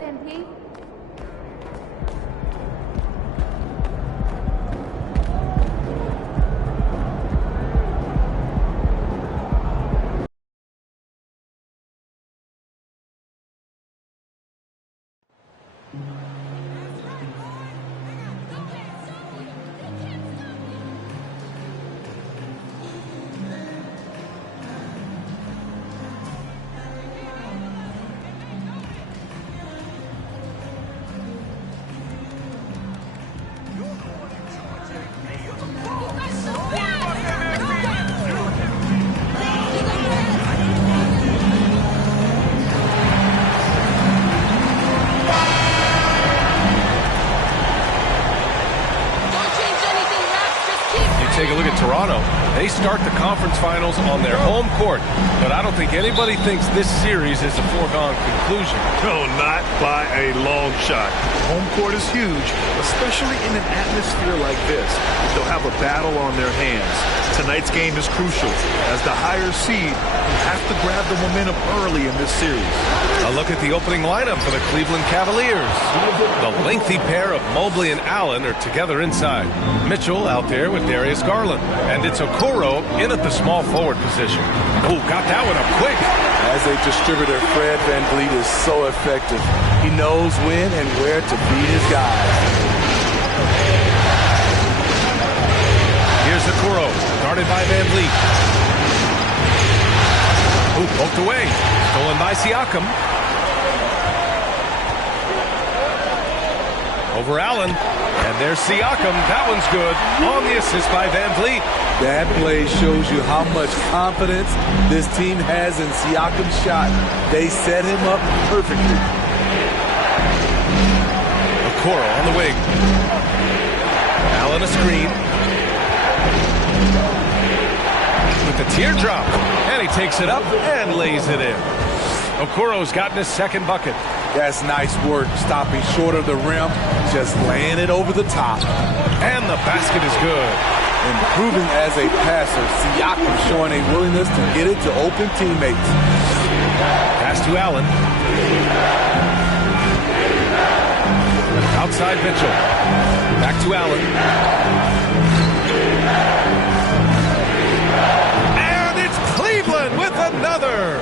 ahead, MP. Take a look at Toronto. They start the conference finals on their home court, but I don't think anybody thinks this series is a foregone conclusion. No, not by a long shot. Home court is huge, especially in an atmosphere like this. They'll have a battle on their hands. Tonight's game is crucial, as the higher seed will have to grab the momentum early in this series. A look at the opening lineup for the Cleveland Cavaliers. The lengthy pair of Mobley and Allen are together inside. Mitchell out there with Darius Garland. And it's Okoro in at the small forward position. Oh, got that one up quick. As a distributor, Fred VanVleet is so effective. He knows when and where to beat his guys. Here's Okoro, guarded by VanVleet. Oh, poked away. Stolen by Siakam. Over Allen. And there's Siakam. That one's good. On the assist by VanVleet. That play shows you how much confidence this team has in Siakam's shot. They set him up perfectly. Okoro on the wing. Allen a screen. With the teardrop. And he takes it up and lays it in. Okoro's gotten his second bucket. That's nice work, stopping short of the rim, just laying it over the top. And the basket is good. Improving as a passer, Siakam showing a willingness to get it to open teammates. Pass to Allen. Outside Mitchell. Back to Allen. And it's Cleveland with another.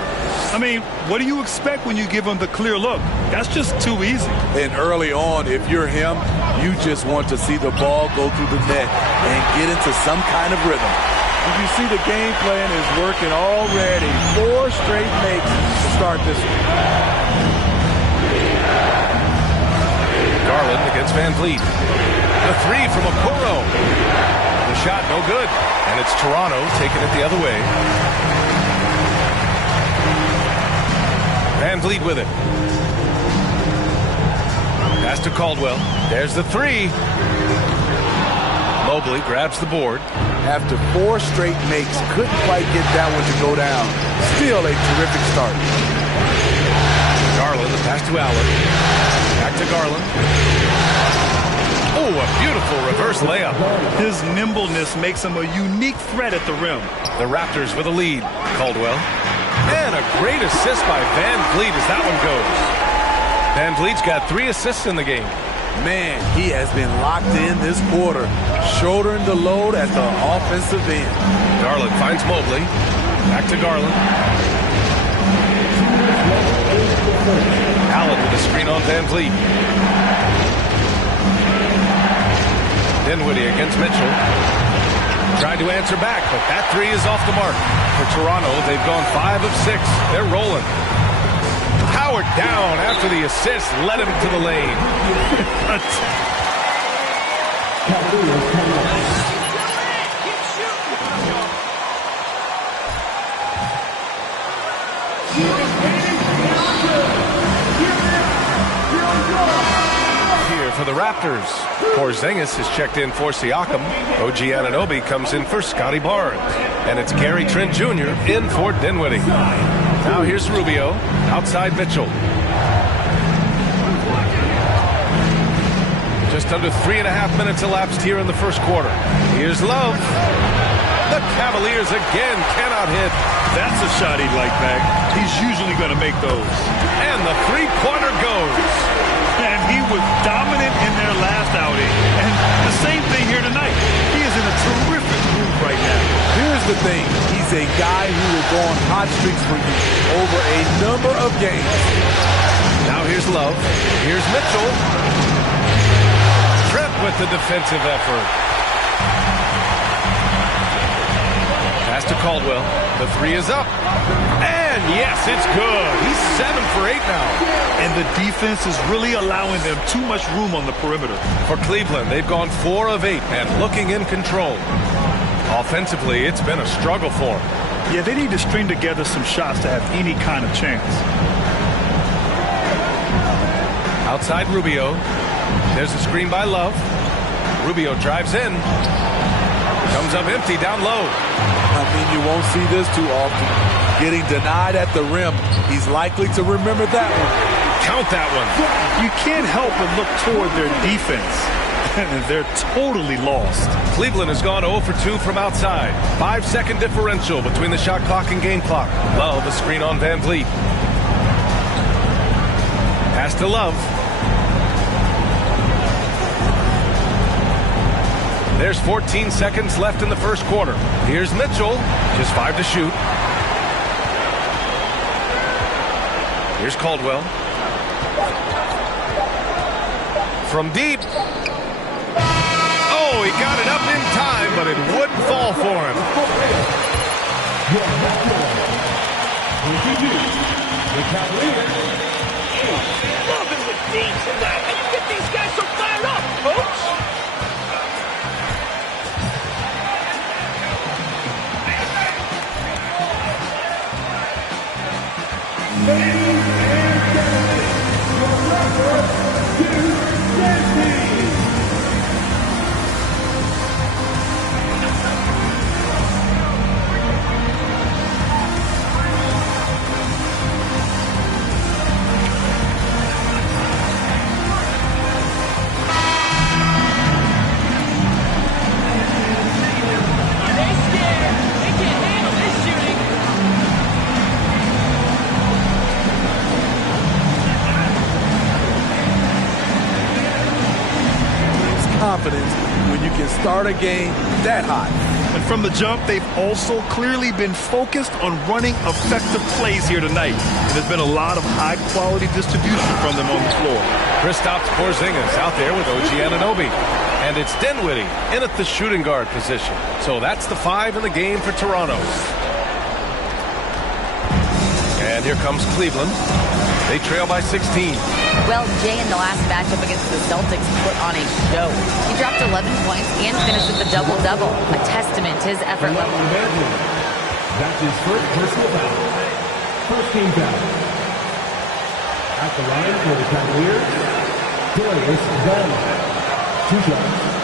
I mean, what do you expect when you give him the clear look? That's just too easy. And early on, if you're him, you just want to see the ball go through the net and get into some kind of rhythm. You see the game plan is working already. 4 straight makes to start this one. Garland against VanVleet. The three from Okoro. The shot no good. And it's Toronto taking it the other way. VanVleet with it. Pass to Caldwell. There's the three. Mobley grabs the board. After 4 straight makes, couldn't quite get that one to go down. Still a terrific start. Garland, the pass to Allen. Back to Garland. Oh, a beautiful reverse layup. His nimbleness makes him a unique threat at the rim. The Raptors with a lead. Caldwell. And a great assist by VanVleet as that one goes. VanVleet's got 3 assists in the game. Man, he has been locked in this quarter, shouldering the load at the offensive end. Garland finds Mobley. Back to Garland. Allen with a screen on VanVleet. Dinwiddie against Mitchell. Tried to answer back, but that three is off the mark. For Toronto, they've gone 5 of 6. They're rolling. Howard down after the assist, led him to the lane. Here for the Raptors. Porzingis has checked in for Siakam. OG Anunoby comes in for Scotty Barnes. And it's Gary Trent Jr. in for Dinwiddie. Now here's Rubio. Outside Mitchell. Just under 3.5 minutes elapsed here in the first quarter. Here's Love. The Cavaliers again cannot hit. That's a shot he'd like back. He's usually going to make those. And the three-pointer goes. And he was dominant in their last outing. And the same thing here tonight. He is in a terrific mood right now. Here's the thing. He's a guy who will go on hot streaks for you over a number of games. Now here's Love. Here's Mitchell. Trent with the defensive effort. Pass to Caldwell. The three is up. And yes, it's good. He's 7 for 8 now. And the defense is really allowing them too much room on the perimeter. For Cleveland, they've gone 4 of 8 and looking in control. Offensively, it's been a struggle for them. Yeah, they need to string together some shots to have any kind of chance. Outside Rubio. There's a screen by Love. Rubio drives in. Comes up empty down low. I mean, you won't see this too often. Getting denied at the rim. He's likely to remember that one. Count that one. You can't help but look toward their defense. They're totally lost. Cleveland has gone 0 for 2 from outside. 5-second differential between the shot clock and game clock. Love a screen on Van Vliet. Pass to Love. There's 14 seconds left in the first quarter. Here's Mitchell. Just 5 to shoot. Here's Caldwell. From deep. Oh, he got it up in time, but it wouldn't fall for him. Loving the deep tonight. How you get these guys so fired up, folks? Confidence when you can start a game that hot. And from the jump, they've also clearly been focused on running effective plays here tonight. And there's been a lot of high-quality distribution from them on the floor. Kristaps Porzingis out there with OG Anunoby. And it's Dinwiddie in at the shooting guard position. So that's the 5 in the game for Toronto. And here comes Cleveland. They trail by 16. Well, Jay in the last matchup against the Celtics put on a show. He dropped 11 points and finished with a double-double, a testament to his effort level. That's his first personal foul. First team foul. At the line for the Cavaliers, Darius Garland. 2 shots.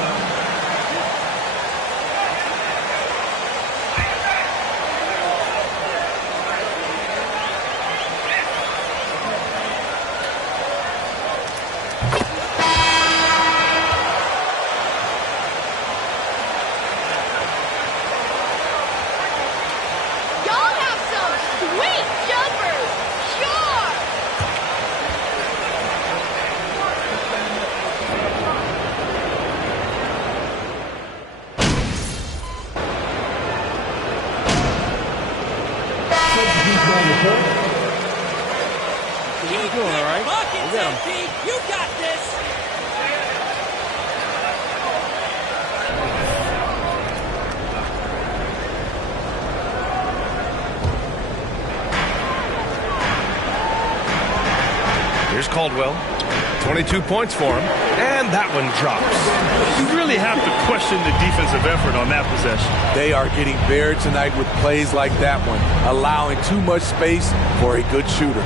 You got this. Here's Caldwell. 22 points for him. And that one drops. You really have to question the defensive effort on that possession. They are getting buried tonight with plays like that one, allowing too much space for a good shooter.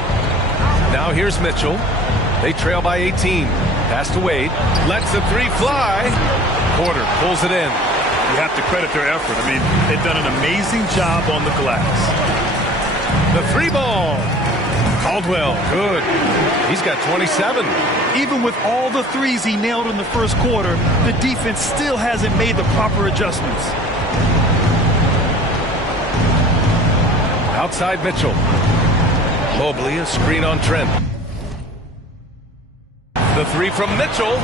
Now here's Mitchell. They trail by 18. Pass to Wade. Lets the 3 fly. Porter pulls it in. You have to credit their effort. I mean, they've done an amazing job on the glass. The 3 ball. Caldwell, good. He's got 27. Even with all the threes he nailed in the first quarter, the defense still hasn't made the proper adjustments. Outside Mitchell. Mobley, a screen on Trent. The three from Mitchell.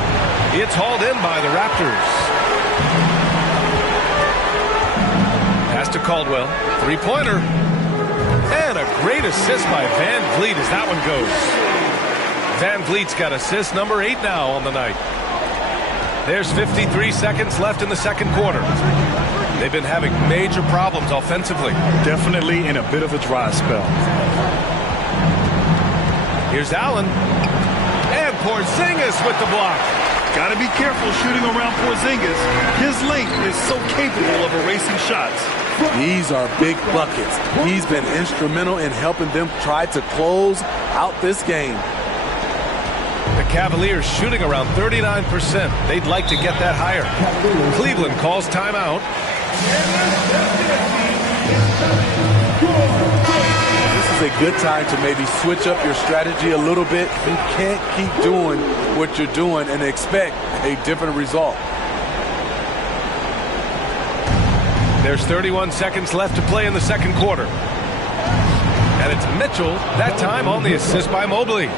It's hauled in by the Raptors. Pass to Caldwell. Three-pointer. And a great assist by Van Vliet as that one goes. Van Vliet's got assist number 8 now on the night. There's 53 seconds left in the second quarter. They've been having major problems offensively. Definitely in a bit of a dry spell. Here's Allen. And Porzingis with the block. Got to be careful shooting around Porzingis. His length is so capable of erasing shots. These are big buckets. He's been instrumental in helping them try to close out this game. The Cavaliers shooting around 39%. They'd like to get that higher. Cleveland calls timeout. This is a good time to maybe switch up your strategy a little bit. You can't keep doing what you're doing and expect a different result. There's 31 seconds left to play in the second quarter. And it's Mitchell, that time on the assist by Mobley.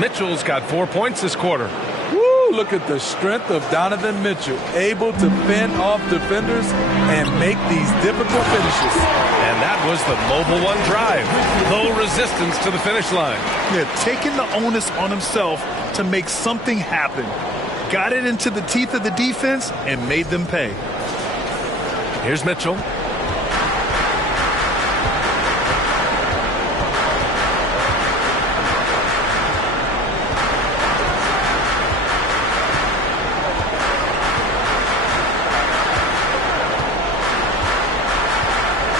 Mitchell's got 4 points this quarter. Woo, look at the strength of Donovan Mitchell, able to fend off defenders and make these difficult finishes. And that was the Mobile One drive. Low resistance to the finish line. Yeah, taking the onus on himself to make something happen. Got it into the teeth of the defense and made them pay. Here's Mitchell.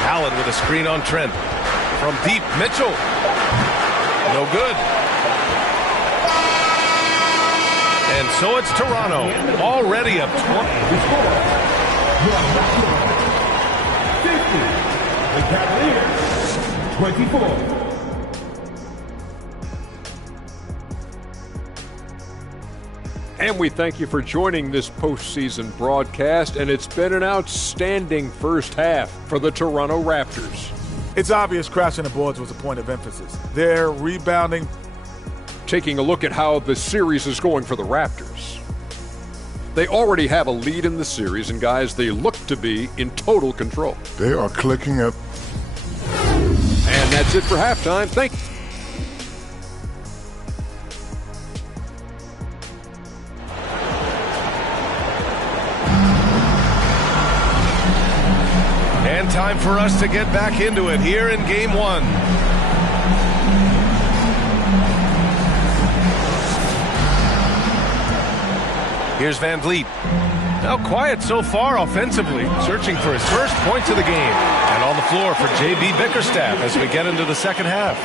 Allen with a screen on Trent. From deep, Mitchell. No good. And so it's Toronto, already up 20. 50. The Cavaliers, 24. And we thank you for joining this postseason broadcast, and it's been an outstanding first half for the Toronto Raptors. It's obvious crashing the boards was a point of emphasis. They're rebounding. Taking a look at how the series is going for the Raptors. They already have a lead in the series, and guys, they look to be in total control. They are clicking up. And that's it for halftime. Thank you. And time for us to get back into it here in Game 1. Here's Van Vliet. Now quiet so far offensively, searching for his first points of the game. And on the floor for J.B. Bickerstaff as we get into the second half.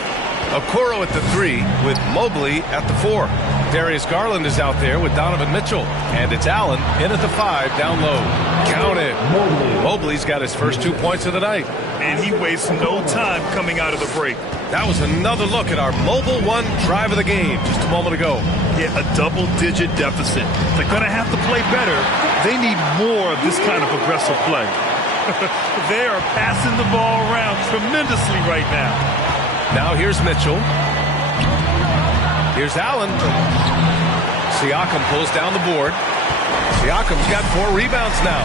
Okoro at the 3 with Mobley at the 4. Darius Garland is out there with Donovan Mitchell. And it's Allen in at the 5 down low. Count it. Mobley's got his first 2 points of the night. And he wastes no time coming out of the break. That was another look at our Mobile One drive of the game just a moment ago. Yeah, a double-digit deficit. They're going to have to play better. They need more of this kind of aggressive play. They are passing the ball around tremendously right now. Now here's Mitchell. Here's Allen. Siakam pulls down the board. Siakam's got 4 rebounds now.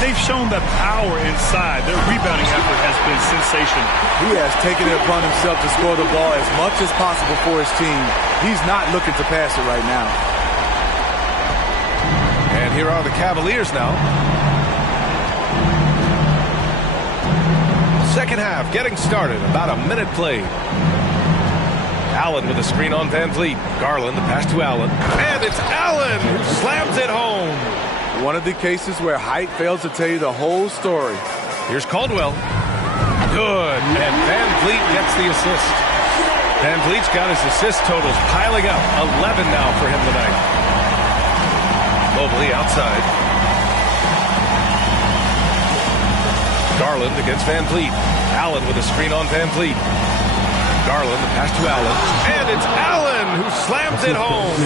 They've shown that power inside. Their rebounding effort has been sensational. He has taken it upon himself to score the ball as much as possible for his team. He's not looking to pass it right now. And here are the Cavaliers now. Second half getting started. About a minute played. Allen with a screen on Van Vliet. Garland, the pass to Allen. And it's Allen who slams it home. One of the cases where height fails to tell you the whole story. Here's Caldwell. Good. And Van Vliet gets the assist. Van Vliet's got his assist totals piling up. 11 now for him tonight. Mobley outside. Garland against Van Vliet. Allen with a screen on Van Vliet. Garland, the pass to Allen. And it's Allen who slams it home.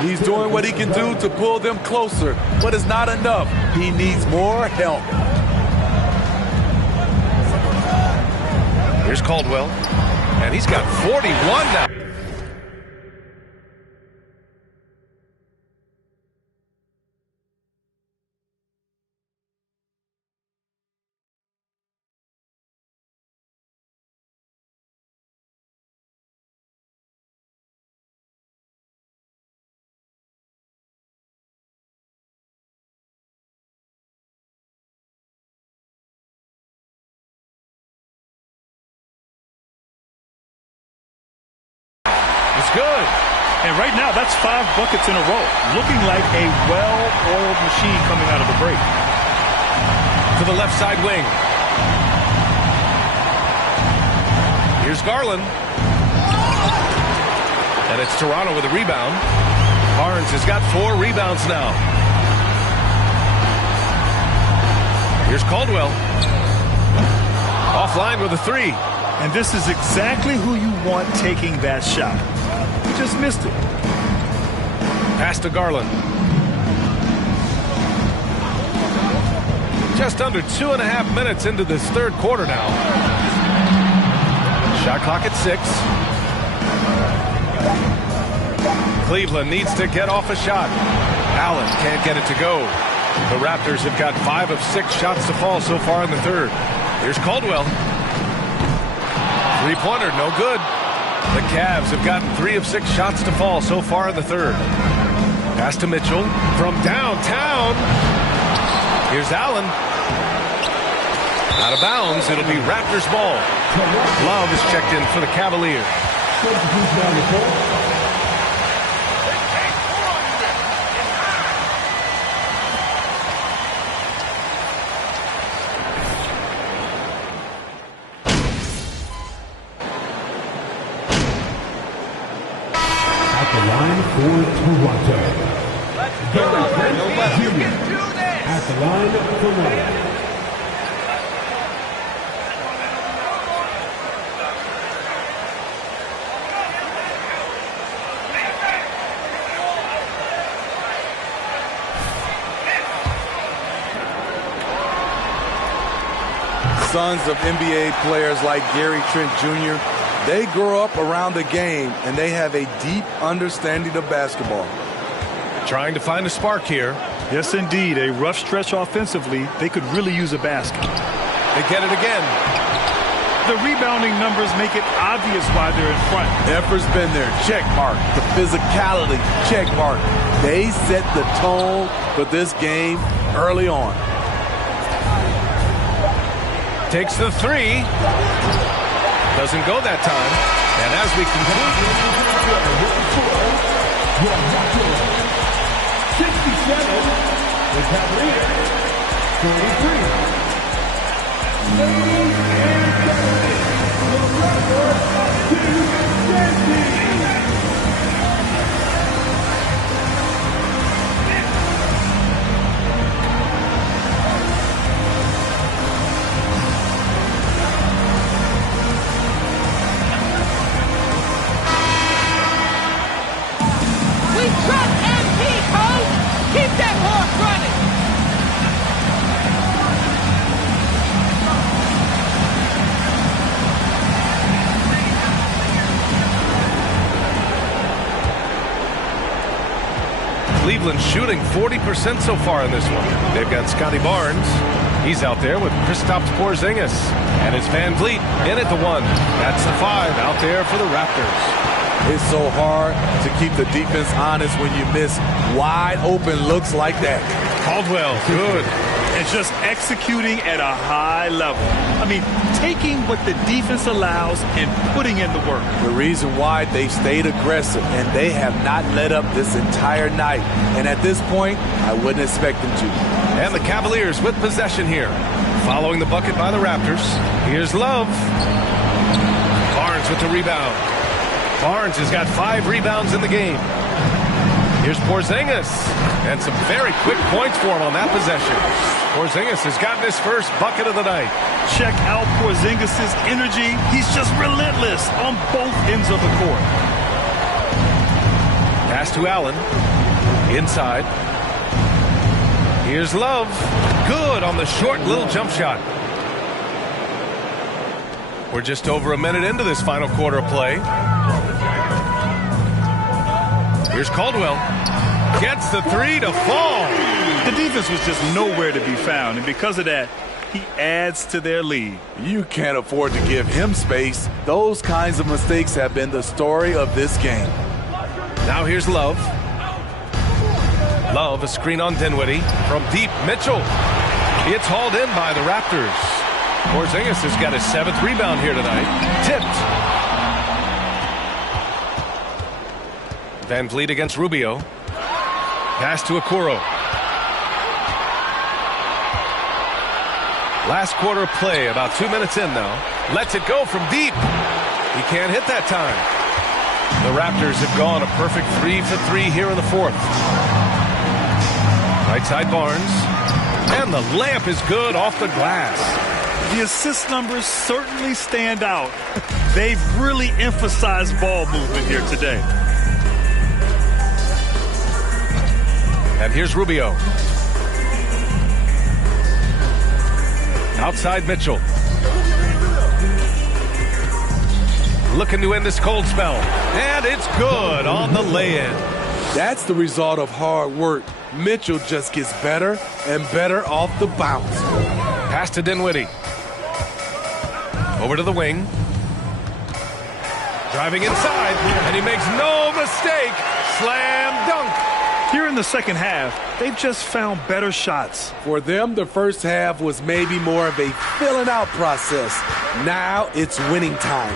He's doing what he can do to pull them closer, but it's not enough. He needs more help. Here's Caldwell. And he's got 41 now. It's good. And right now, that's 5 buckets in a row. Looking like a well-oiled machine coming out of the break. To the left side wing. Here's Garland. And it's Toronto with a rebound. Barnes has got 4 rebounds now. Here's Caldwell. Offline with a 3. And this is exactly who you want taking that shot. He just missed it. Pass to Garland. Just under 2.5 minutes into this third quarter now. Shot clock at 6. Cleveland needs to get off a shot. Allen can't get it to go. The Raptors have got 5 of 6 shots to fall so far in the third. Here's Caldwell. Three-pointer, no good. The Cavs have gotten 3 of 6 shots to fall so far in the third. Pass to Mitchell from downtown. Here's Allen. Out of bounds. It'll be Raptors ball. Love is checked in for the Cavaliers. At the line for Toronto, Gary Trent Jr. At the line for one. Sons of NBA players like Gary Trent Jr., they grow up around the game and they have a deep understanding of basketball. Trying to find a spark here. Yes, indeed. A rough stretch offensively. They could really use a basket. They get it again. The rebounding numbers make it obvious why they're in front. Effort's been there. Check mark. The physicality. Check mark. They set the tone for this game early on. Takes the 3. Doesn't go that time. And as we conclude, 67, the Cavaliers, 33. Ladies and gentlemen, the record is 20. Cleveland shooting 40% so far in this one. They've got Scotty Barnes. He's out there with Kristaps Porzingis. And it's Van Vliet in at the 1. That's the 5 out there for the Raptors. It's so hard to keep the defense honest when you miss wide open looks like that. Caldwell, good. And just executing at a high level. I mean, taking what the defense allows and putting in the work. The reason why they've stayed aggressive and they have not let up this entire night. And at this point, I wouldn't expect them to. And the Cavaliers with possession here. Following the bucket by the Raptors. Here's Love. Barnes with the rebound. Barnes has got 5 rebounds in the game. Here's Porzingis. And some very quick points for him on that possession. Porzingis has gotten his first bucket of the night. Check out Porzingis' energy. He's just relentless on both ends of the court. Pass to Allen. Inside. Here's Love. Good on the short little jump shot. We're just over a minute into this final quarter of play. Here's Caldwell. Gets the three to fall. The defense was just nowhere to be found, and because of that, he adds to their lead. You can't afford to give him space. Those kinds of mistakes have been the story of this game. Now here's Love. Love, a screen on Dinwiddie. From deep, Mitchell. It's hauled in by the Raptors. Porzingis has got his 7th rebound here tonight. Tipped. Van Vliet against Rubio. Pass to Okoro. Last quarter of play, about 2 minutes in now. Lets it go from deep. He can't hit that time. The Raptors have gone a perfect 3 for 3 here in the 4th. Right side Barnes. And the layup is good off the glass. The assist numbers certainly stand out. They've really emphasized ball movement here today. And here's Rubio. Outside Mitchell. Looking to end this cold spell. And it's good on the lay-in. That's the result of hard work. Mitchell just gets better and better off the bounce. Pass to Dinwiddie. Over to the wing. Driving inside, and he makes no mistake. Slam dunk. Here in the second half, they've just found better shots. For them, the first half was maybe more of a filling out process. Now it's winning time.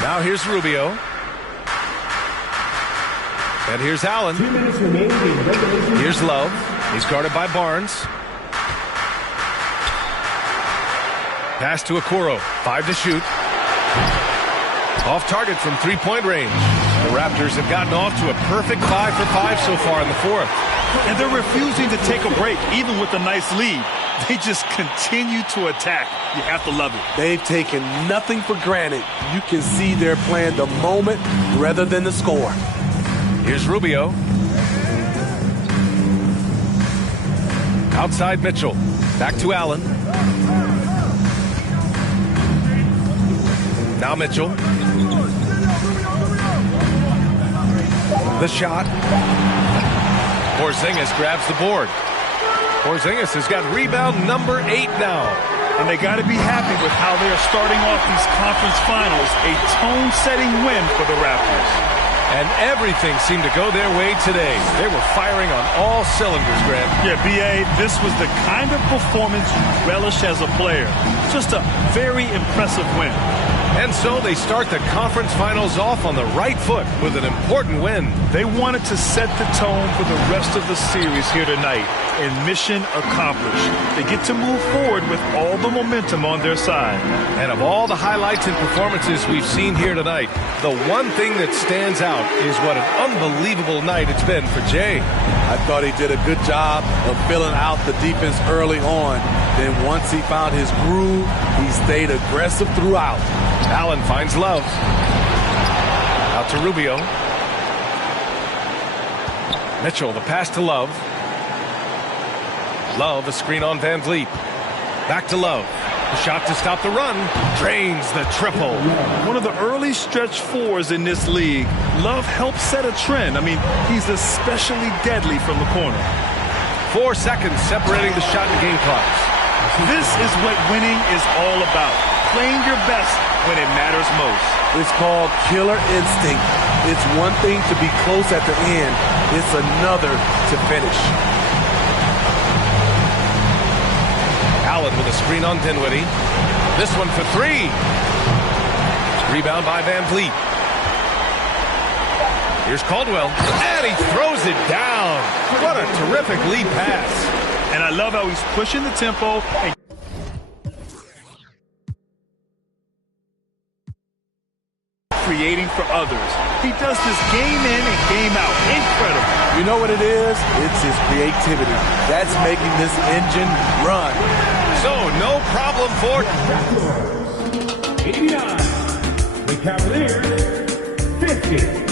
Now here's Rubio. And here's Allen. 2 minutes remaining in regulation. Here's Love. He's guarded by Barnes. Pass to Okoro. 5 to shoot. Off target from 3-point range. The Raptors have gotten off to a perfect 5 for 5 so far in the 4th. And they're refusing to take a break, even with a nice lead. They just continue to attack. You have to love it. They've taken nothing for granted. You can see they're playing the moment rather than the score. Here's Rubio. Outside Mitchell. Back to Allen. Now Mitchell. The shot. Porzingis grabs the board. Porzingis has got rebound number 8 now. And they got to be happy with how they are starting off these conference finals. A tone-setting win for the Raptors. And everything seemed to go their way today. They were firing on all cylinders, Graham. Yeah, B.A., this was the kind of performance you relish as a player. Just a very impressive win. And so they start the conference finals off on the right foot with an important win. They wanted to set the tone for the rest of the series here tonight, and mission accomplished. They get to move forward with all the momentum on their side. And of all the highlights and performances we've seen here tonight, the one thing that stands out is what an unbelievable night it's been for Jay. I thought he did a good job of filling out the defense early on. Then once he found his groove, he stayed aggressive throughout. Allen finds Love. Out to Rubio. Mitchell, the pass to Love. Love, a screen on Van Vliet. Back to Love. The shot to stop the run. Drains the triple. One of the early stretch fours in this league. Love helped set a trend. I mean, he's especially deadly from the corner. 4 seconds separating the shot and game clocks. This is what winning is all about. Playing your best when it matters most. It's called killer instinct. It's one thing to be close at the end. It's another to finish. Allen with a screen on Dinwiddie. This one for 3. Rebound by Van Vliet. Here's Caldwell. And he throws it down. What a terrific lead pass. And I love how he's pushing the tempo and creating for others. He does this game in and game out. Incredible. You know what it is? It's his creativity. That's making this engine run. So, no problem for 89. The Cavaliers, 50.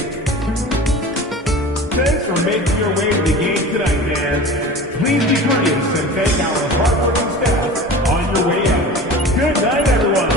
Thanks for making your way to the game tonight, fans. Please be courteous and thank our hardworking staff on your way out. Good night, everyone.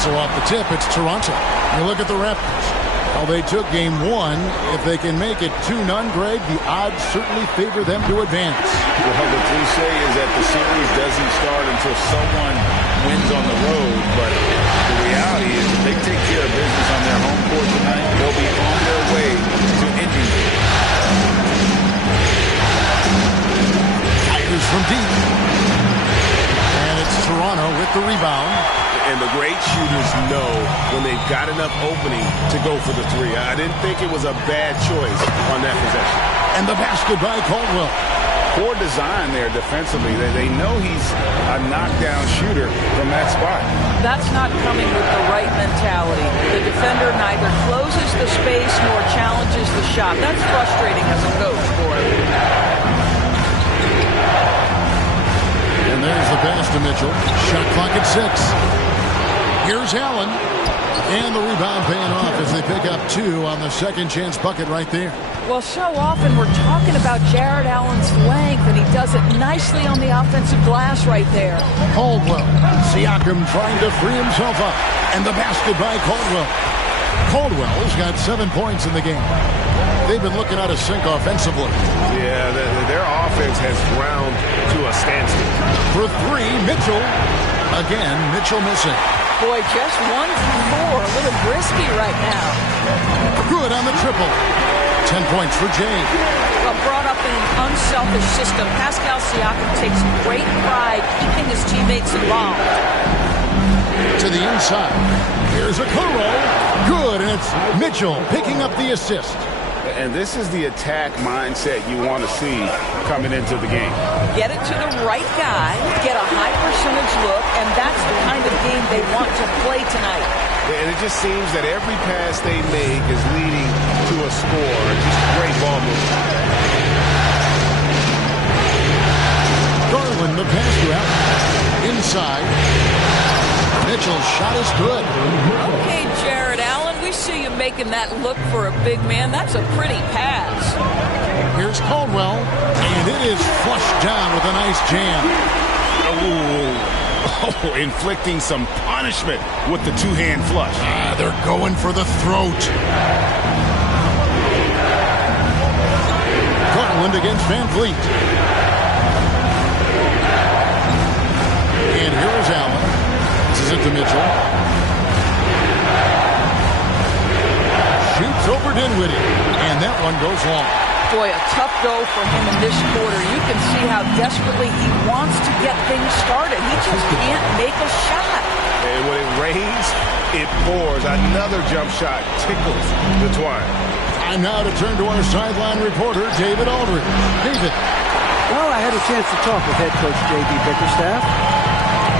So off the tip, it's Toronto. You look at the Raptors. Well, they took game one. If they can make it 2-0, Greg, the odds certainly favor them to advance. Well, the cliche is that the series doesn't start until someone wins on the road, but the reality is if they take care of business on their home court tonight, they'll be on their way to ending it. Fires from deep. And it's Toronto with the rebound. And the great shooters know when they've got enough opening to go for the three. I didn't think it was a bad choice on that possession. And the basket by Caldwell. Poor design there defensively. They know he's a knockdown shooter from that spot. That's not coming with the right mentality. The defender neither closes the space nor challenges the shot. That's frustrating as a coach for him. And there's the pass to Mitchell. Shot clock at 6. Here's Allen. And the rebound paying off as they pick up 2 on the second chance bucket right there. Well, so often we're talking about Jared Allen's length, and he does it nicely on the offensive glass right there. Caldwell. Siakam trying to free himself up. And the basket by Caldwell. Caldwell's got 7 points in the game. They've been looking out of sync offensively. Yeah, their offense has ground to a standstill. For 3, Mitchell. Again, Mitchell missing. Boy, just 1 for 4. A little risky right now. Good on the triple. 10 points for Jay. Well, brought up in an unselfish system, Pascal Siakam takes great pride keeping his teammates involved. To the inside. Here's a Kuro. Good, and it's Mitchell picking up the assist. And this is the attack mindset you want to see coming into the game. Get it to the right guy, get a high percentage look, and that's the kind of game they want to play tonight. And it just seems that every pass they make is leading to a score. Just great ball movement. Garland, the pass route. Inside. Mitchell's shot is good. Okay, Jared Allen, we see you making that look for a big man. That's a pretty pass. Here's Caldwell, and it is flushed down with a nice jam. Oh, inflicting some punishment with the two-hand flush. They're going for the throat. Garland against Van Vliet. And here is Allen. This is it to Mitchell. Shoots over Dinwiddie. And that one goes long. Boy, a tough go for him in this quarter. You can see how desperately he wants to get things started. He just can't make a shot. And when it rains, it pours. Another jump shot tickles the twine. Time now to turn to our sideline reporter, David Aldridge. David. Well, I had a chance to talk with head coach J.B. Bickerstaff.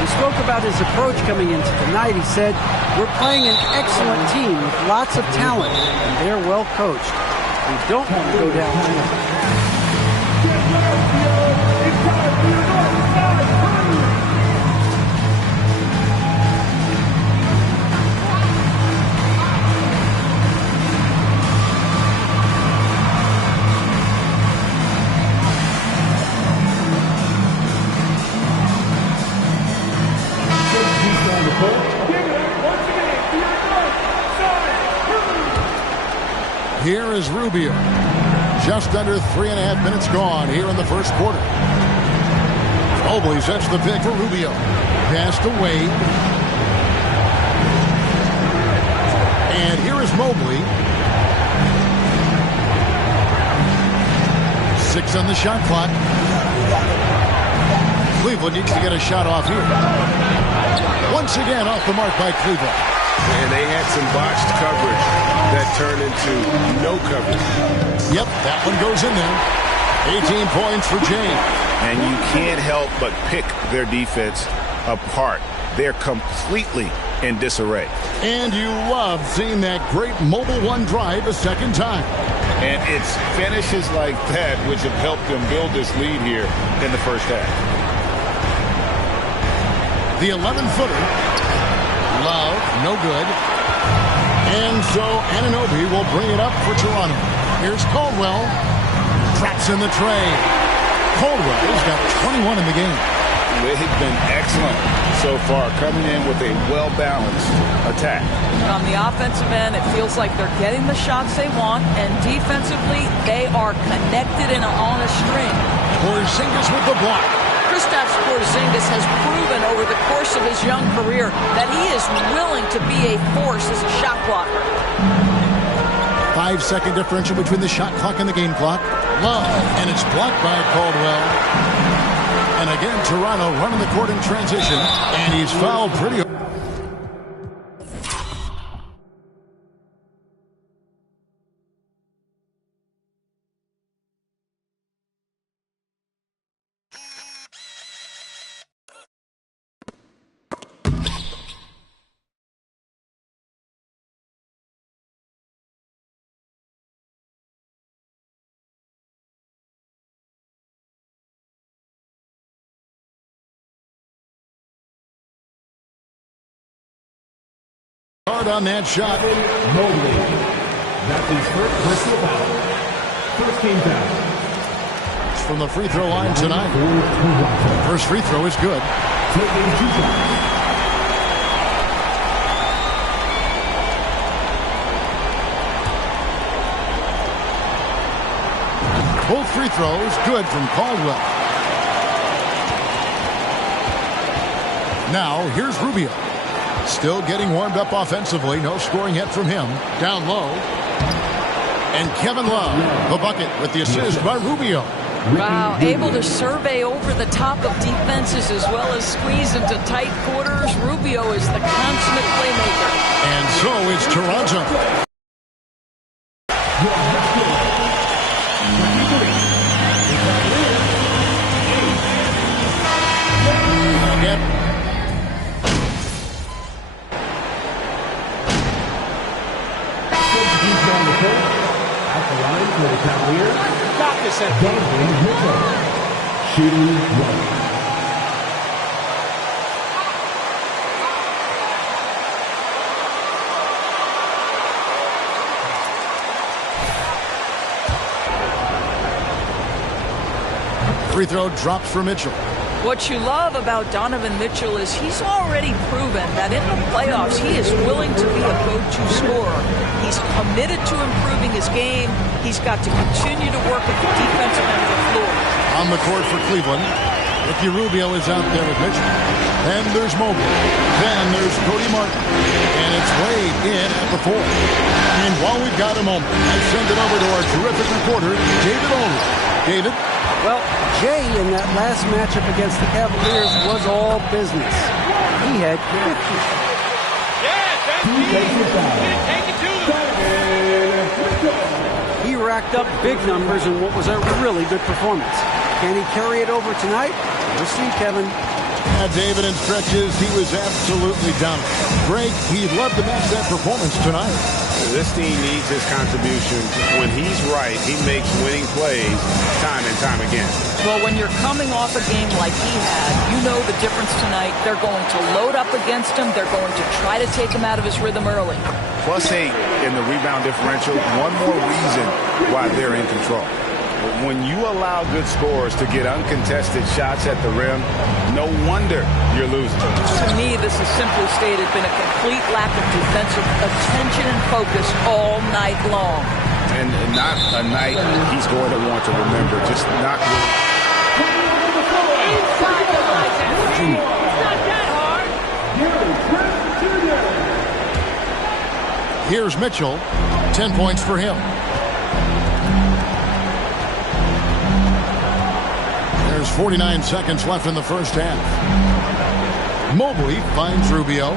He spoke about his approach coming into tonight. He said, we're playing an excellent team with lots of talent, and they're well coached. We don't want to go down tonight. Here is Rubio. Just under 3.5 minutes gone here in the first quarter. Mobley sets the pick for Rubio. Passed away. And here is Mobley. 6 on the shot clock. Cleveland needs to get a shot off here. Once again off the mark by Cleveland. And they had some botched coverage that turned into no coverage. Yep, that one goes in there. 18 points for James. And you can't help but pick their defense apart. They're completely in disarray. And you love seeing that great mobile one drive a second time. And it's finishes like that which have helped them build this lead here in the first half. The 11-footer. Love, no good. And so Anunoby will bring it up for Toronto. Here's Caldwell. Traps in the tray. Caldwell's got 21 in the game. They've been excellent so far, coming in with a well-balanced attack. On the offensive end, it feels like they're getting the shots they want, and defensively, they are connected and on a string. Porzingis with the block. Kristaps Porzingis has proven over the course of his young career that he is willing to be a force as a shot blocker. 5-second differential between the shot clock and the game clock. Love, and it's blocked by Caldwell. And again, Toronto running the court in transition, and he's fouled pretty. Hard on that shot. Mobley. That's his first personal foul. First team foul. From the free throw line tonight. First free throw is good. Taking 2 shots. Both free throws good from Caldwell. Now here's Rubio. Still getting warmed up offensively. No scoring yet from him. Down low. And Kevin Love, the bucket with the assist by Rubio. Wow, able to survey over the top of defenses as well as squeeze into tight quarters. Rubio is the consummate playmaker. And so it's Toronto. net. At the line for the Cavaliers. Got this, Donovan Mitchell. Shooting one. Free throw drops for Mitchell. What you love about Donovan Mitchell is he's already proven that in the playoffs he is willing to be a go-to scorer. He's committed to improving his game. He's got to continue to work at the defensive end of the floor. On the court for Cleveland, Ricky Rubio is out there with Mitchell. Then there's Mobley. Then there's Cody Martin. And it's Wade in at the 4. And while we've got a moment, I send it over to our terrific reporter, David Oley. David? Well, Jay in that last matchup against the Cavaliers was all business. He had 50. He racked up big numbers in what was a really good performance. Can he carry it over tonight? We'll see, Kevin. David, in stretches, he was absolutely dominant. Greg, he'd love to match that performance tonight. This team needs his contributions. When he's right, he makes winning plays time and time again. Well, when you're coming off a game like he had, you know the difference tonight. They're going to load up against him. They're going to try to take him out of his rhythm early. +8 in the rebound differential. One more reason why they're in control. When you allow good scorers to get uncontested shots at the rim, no wonder you're losing. To me, this has simply stated been a complete lack of defensive attention and focus all night long. And not a night he's going to want to remember. Just not really. Inside the lines. It's not that hard. Here's Mitchell. 10 points for him. There's 49 seconds left in the first half. Mobley finds Rubio.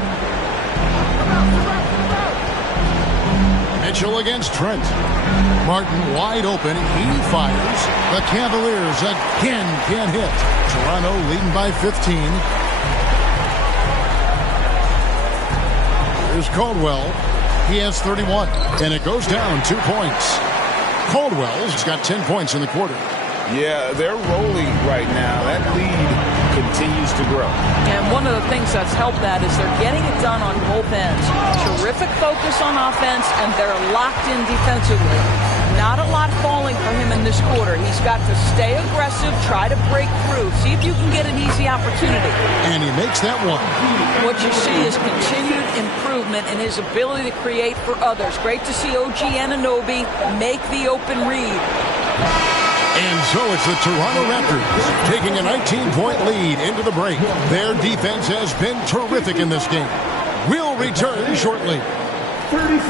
Mitchell against Trent. Martin wide open. He fires. The Cavaliers again can't hit. Toronto leading by 15. Here's Caldwell. He has 31. And it goes down 2 points. Caldwell's got 10 points in the quarter. Yeah, they're rolling right now. That lead continues to grow. And one of the things that's helped that is they're getting it done on both ends. Terrific focus on offense, and they're locked in defensively. Not a lot falling for him in this quarter. He's got to stay aggressive, try to break through, see if you can get an easy opportunity. And he makes that one. What you see is continued improvement in his ability to create for others. Great to see OG Anunoby make the open read. And so it's the Toronto Raptors taking a 19-point lead into the break. Their defense has been terrific in this game. We'll return shortly. 36.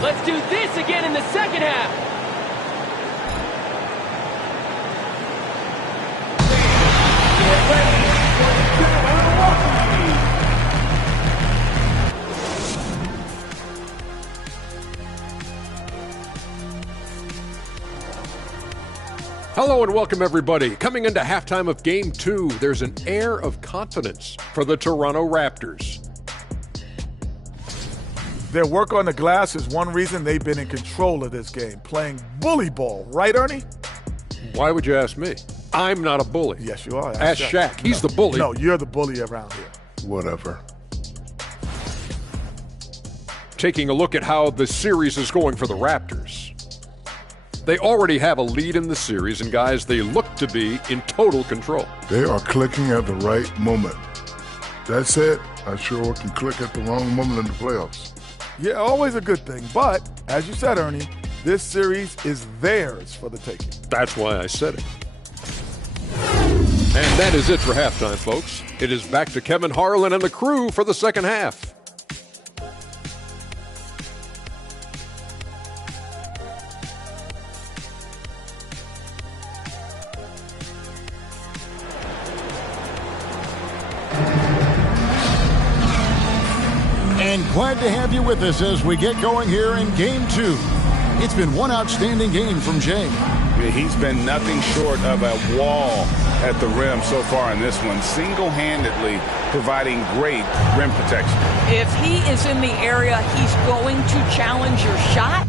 Let's do this again in the second half. Get ready for the Milwaukee. Hello and welcome, everybody. Coming into halftime of Game 2, there's an air of confidence for the Toronto Raptors. Their work on the glass is one reason they've been in control of this game, playing bully ball. Right, Ernie? Why would you ask me? I'm not a bully. Yes, you are. Ask Shaq. He's the bully. No, you're the bully around here. Whatever. Taking a look at how the series is going for the Raptors. They already have a lead in the series, and guys, they look to be in total control. They are clicking at the right moment. That said, I sure can click at the wrong moment in the playoffs. Yeah, always a good thing. But, as you said, Ernie, this series is theirs for the taking. That's why I said it. And that is it for halftime, folks. It is back to Kevin Harlan and the crew for the second half. And glad to have you with us as we get going here in Game 2. It's been one outstanding game from Jay. Yeah, he's been nothing short of a wall at the rim so far in this one, single-handedly providing great rim protection. If he is in the area, he's going to challenge your shot.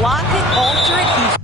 block it, alter it.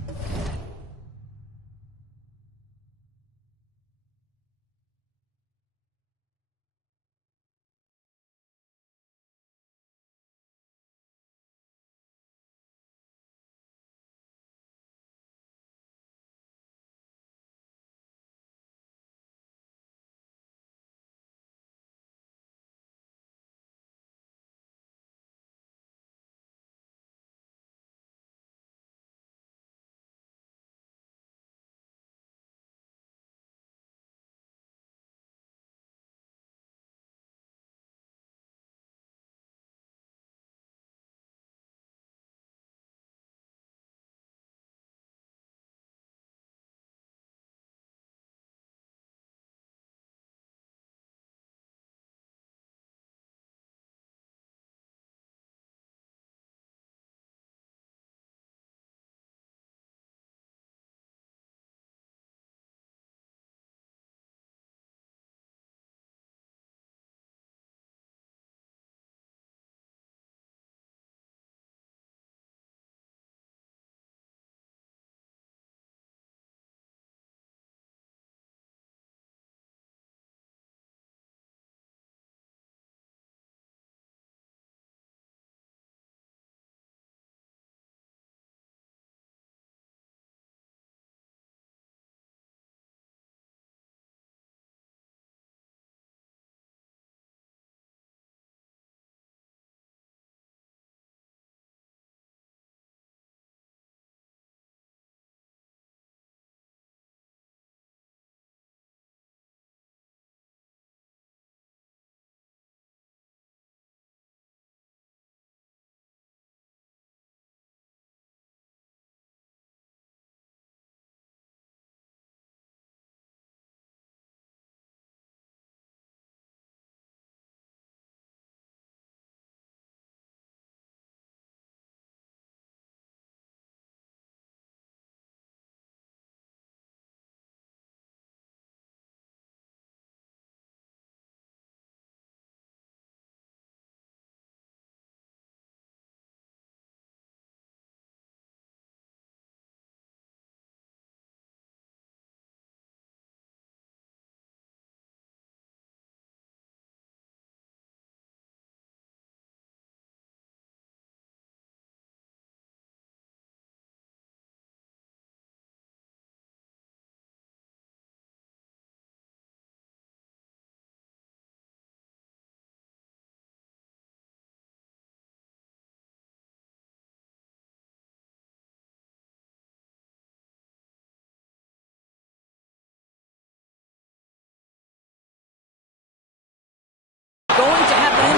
He's going to have an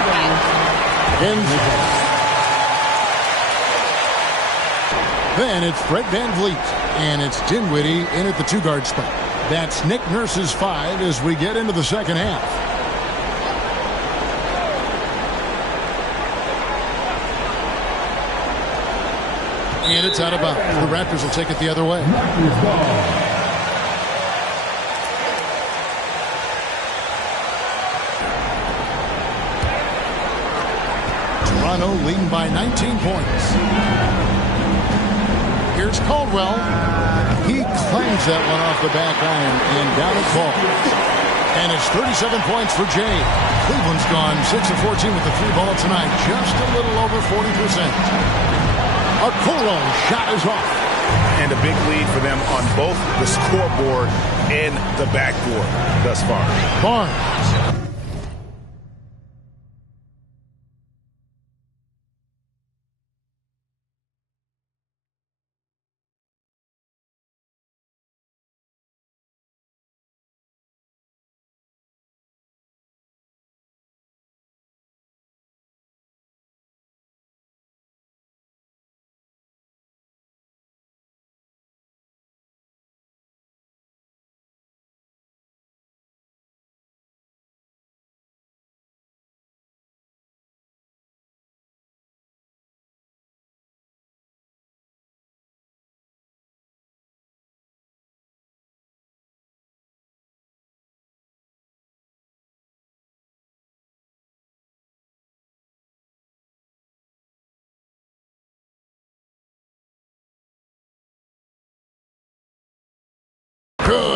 impact. Then it's Fred Van Vliet, and it's Dinwiddie in at the two-guard spot. That's Nick Nurse's 5 as we get into the second half. And it's out of bounds. The Raptors will take it the other way. Toronto leading by 19 points. Here's Caldwell. He claims that one off the back iron and down it falls. And it's 37 points for Jay. Cleveland's gone 6 of 14 with the 3-ball tonight. Just a little over 40%. Okoro shot is off. And a big lead for them on both the scoreboard and the backboard thus far. Barnes.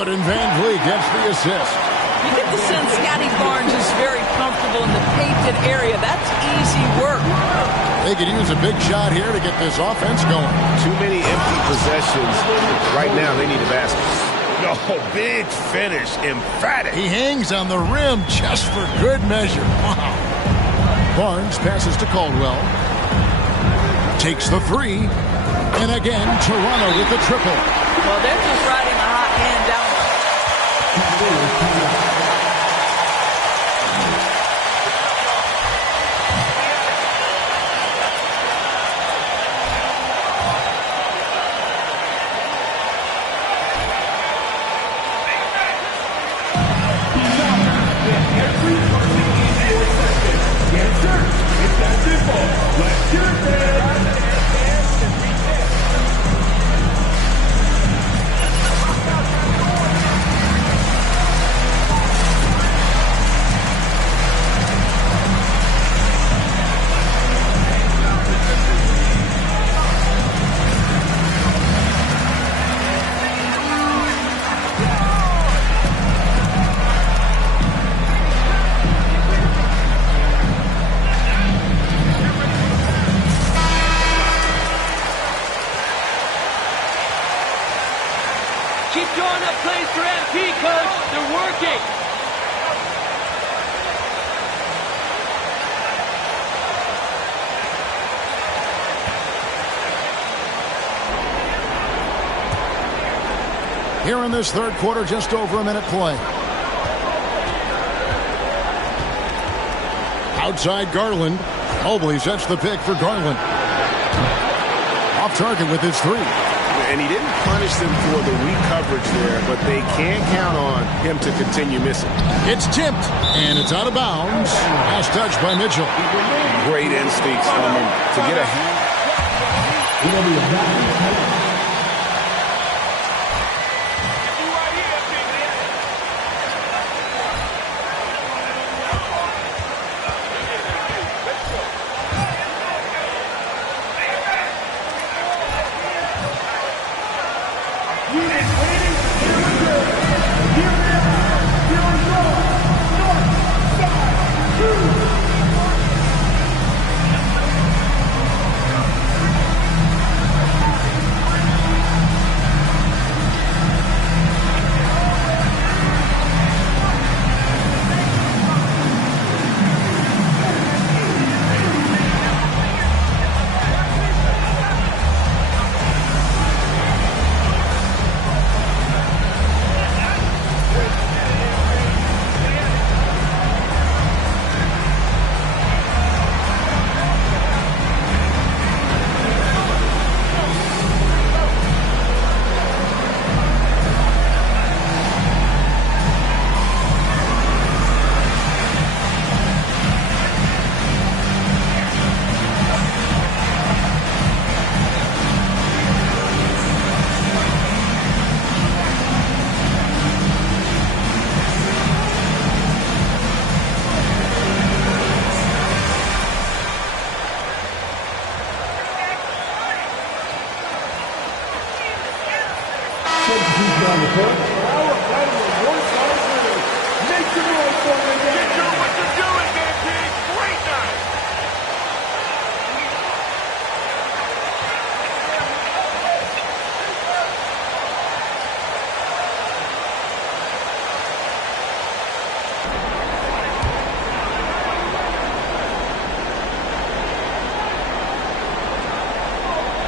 and Van Vliet gets the assist. You get the sense Scotty Barnes is very comfortable in the painted area. That's easy work. They could use a big shot here to get this offense going. Too many empty possessions. Right now, they need a basket. No, big finish, emphatic. He hangs on the rim just for good measure. Wow. Barnes passes to Caldwell. Takes the three. And again, Toronto with the triple. Well, they're just riding a hot hand down. Keep drawing up plays for MP, Coach. They're working. Here in this third quarter, just over a minute play. Outside Garland. Mobley sets the pick for Garland. Off target with his three. And he didn't punish them for the weak coverage there, but they can't count on him to continue missing. It's tipped, and it's out of bounds. Last touch by Mitchell. Great instincts from him to get a hand.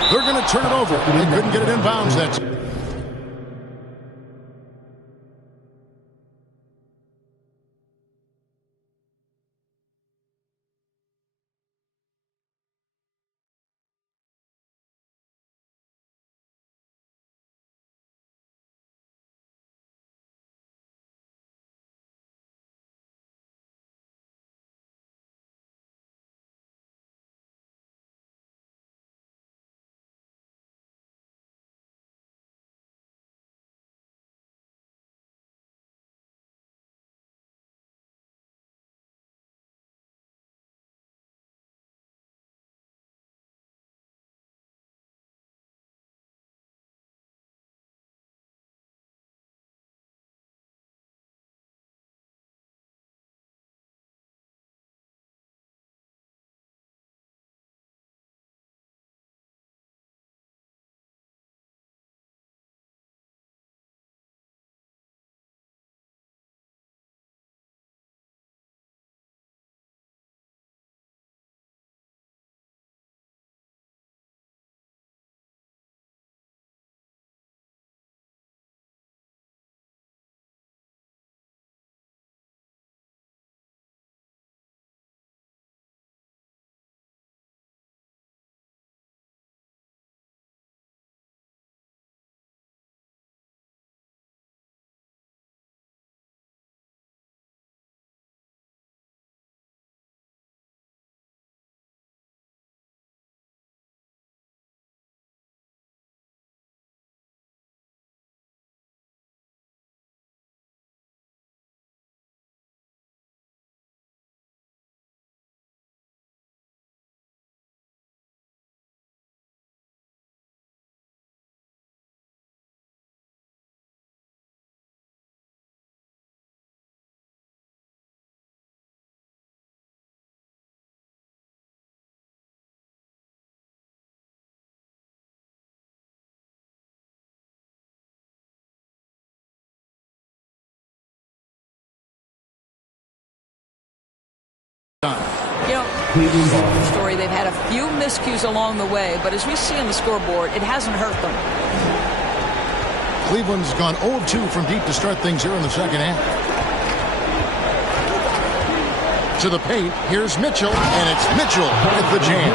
They're going to turn it over. They couldn't get it in bounds that time. You know, story, they've had a few miscues along the way, but as we see on the scoreboard, it hasn't hurt them. Cleveland's gone 0-2 from deep to start things here in the second half. To the paint, here's Mitchell, and it's Mitchell with the jam.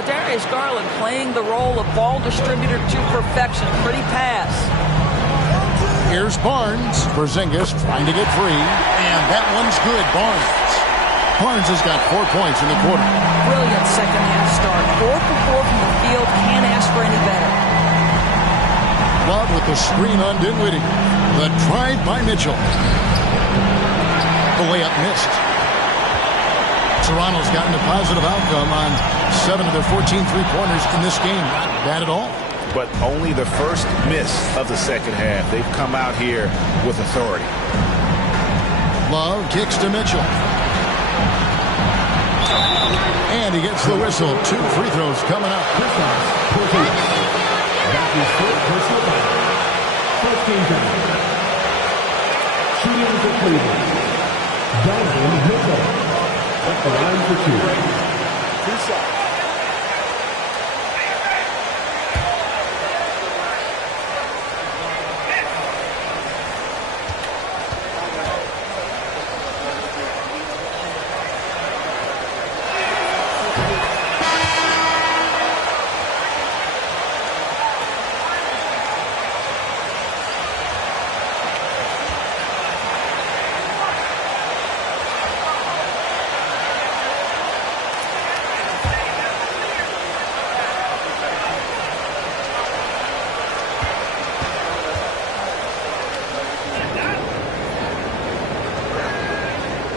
Darius Garland playing the role of ball distributor to perfection. Pretty pass. Here's Barnes. Porzingis trying to get free, and that one's good. Barnes has got 4 points in the quarter. Brilliant second half start. 4 for 4 from the field. Can't ask for any better. Love with the screen on Dinwiddie. The drive by Mitchell. The layup missed. Toronto's gotten a positive outcome on 7 of their 14 three-pointers in this game. Not bad at all. But only the first miss of the second half. They've come out here with authority. Love kicks to Mitchell. And he gets the whistle. 2 free throws coming up. First game down. Shooting for Cleveland. Donovan Mitchell. At the line for 2. Two shots.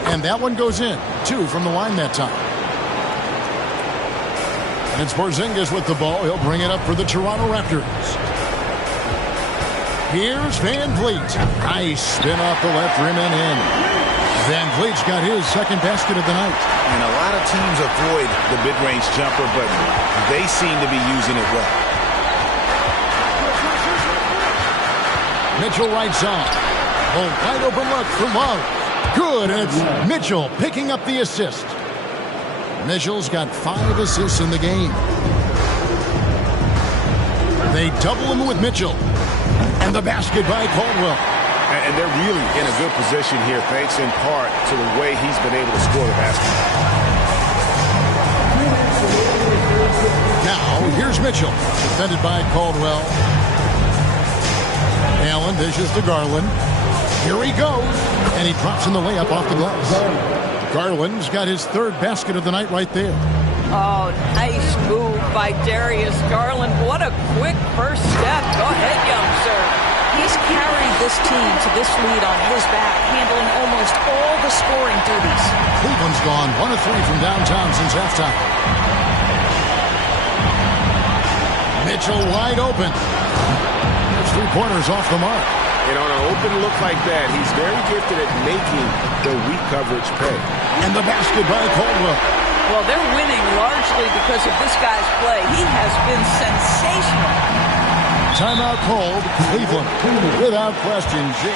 And that one goes in. 2 from the line that time. And it's Porzingis with the ball. He'll bring it up for the Toronto Raptors. Here's Van Vliet. Nice spin off the left rim and in. Van Vliet's got his second basket of the night. And a lot of teams avoid the mid-range jumper, but they seem to be using it well. Mitchell right side. Oh, wide open look for Love. Good, and it's Mitchell picking up the assist. Mitchell's got 5 assists in the game. They double him with Mitchell. And the basket by Caldwell. And they're really in a good position here, thanks in part to the way he's been able to score the basketball. Now, here's Mitchell, defended by Caldwell. Allen dishes to Garland. Here he goes, and he drops in the layup off the glass. Garland's got his 3rd basket of the night right there. Oh, nice move by Darius Garland. What a quick first step. Go ahead, young sir. He's carried this team to this lead on his back, handling almost all the scoring duties. Cleveland's gone 1 of 3 from downtown since halftime. Mitchell wide open. His 3-pointers off the mark. And on an open look like that, he's very gifted at making the weak coverage pay. And the basket by Caldwell. Well, they're winning largely because of this guy's play. He has been sensational. Timeout called. Cleveland, without question, Jay.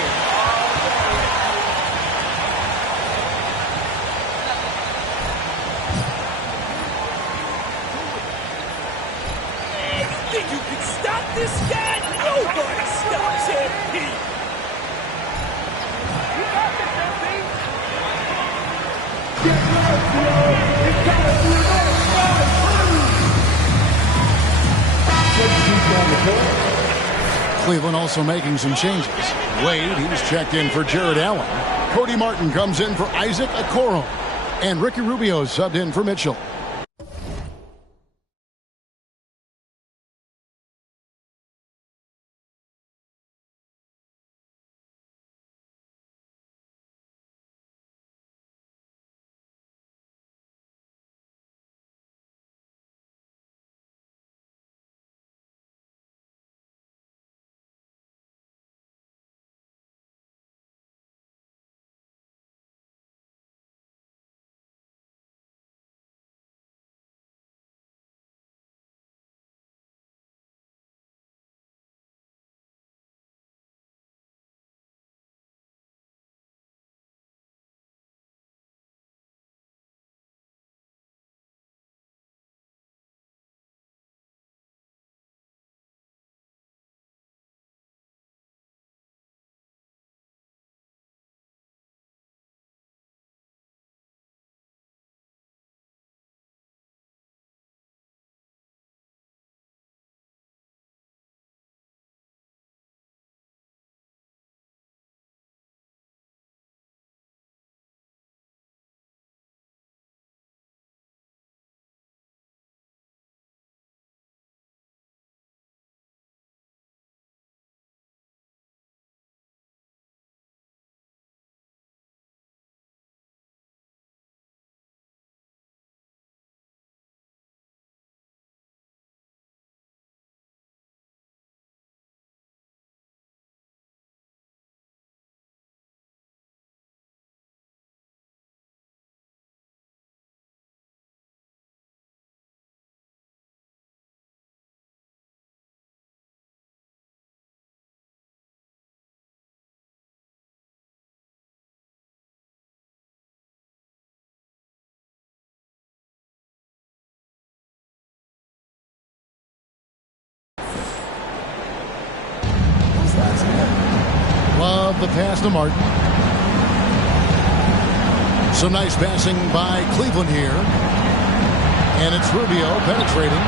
You think you can stop this guy? Nobody stops him. You got this, LP. Get low, bro. It's gotta be Cleveland also making some changes. Wade, he's checked in for Jared Allen. Cody Martin comes in for Isaac Okoro. And Ricky Rubio subbed in for Mitchell. the pass to Martin. Some nice passing by Cleveland here. And it's Rubio penetrating.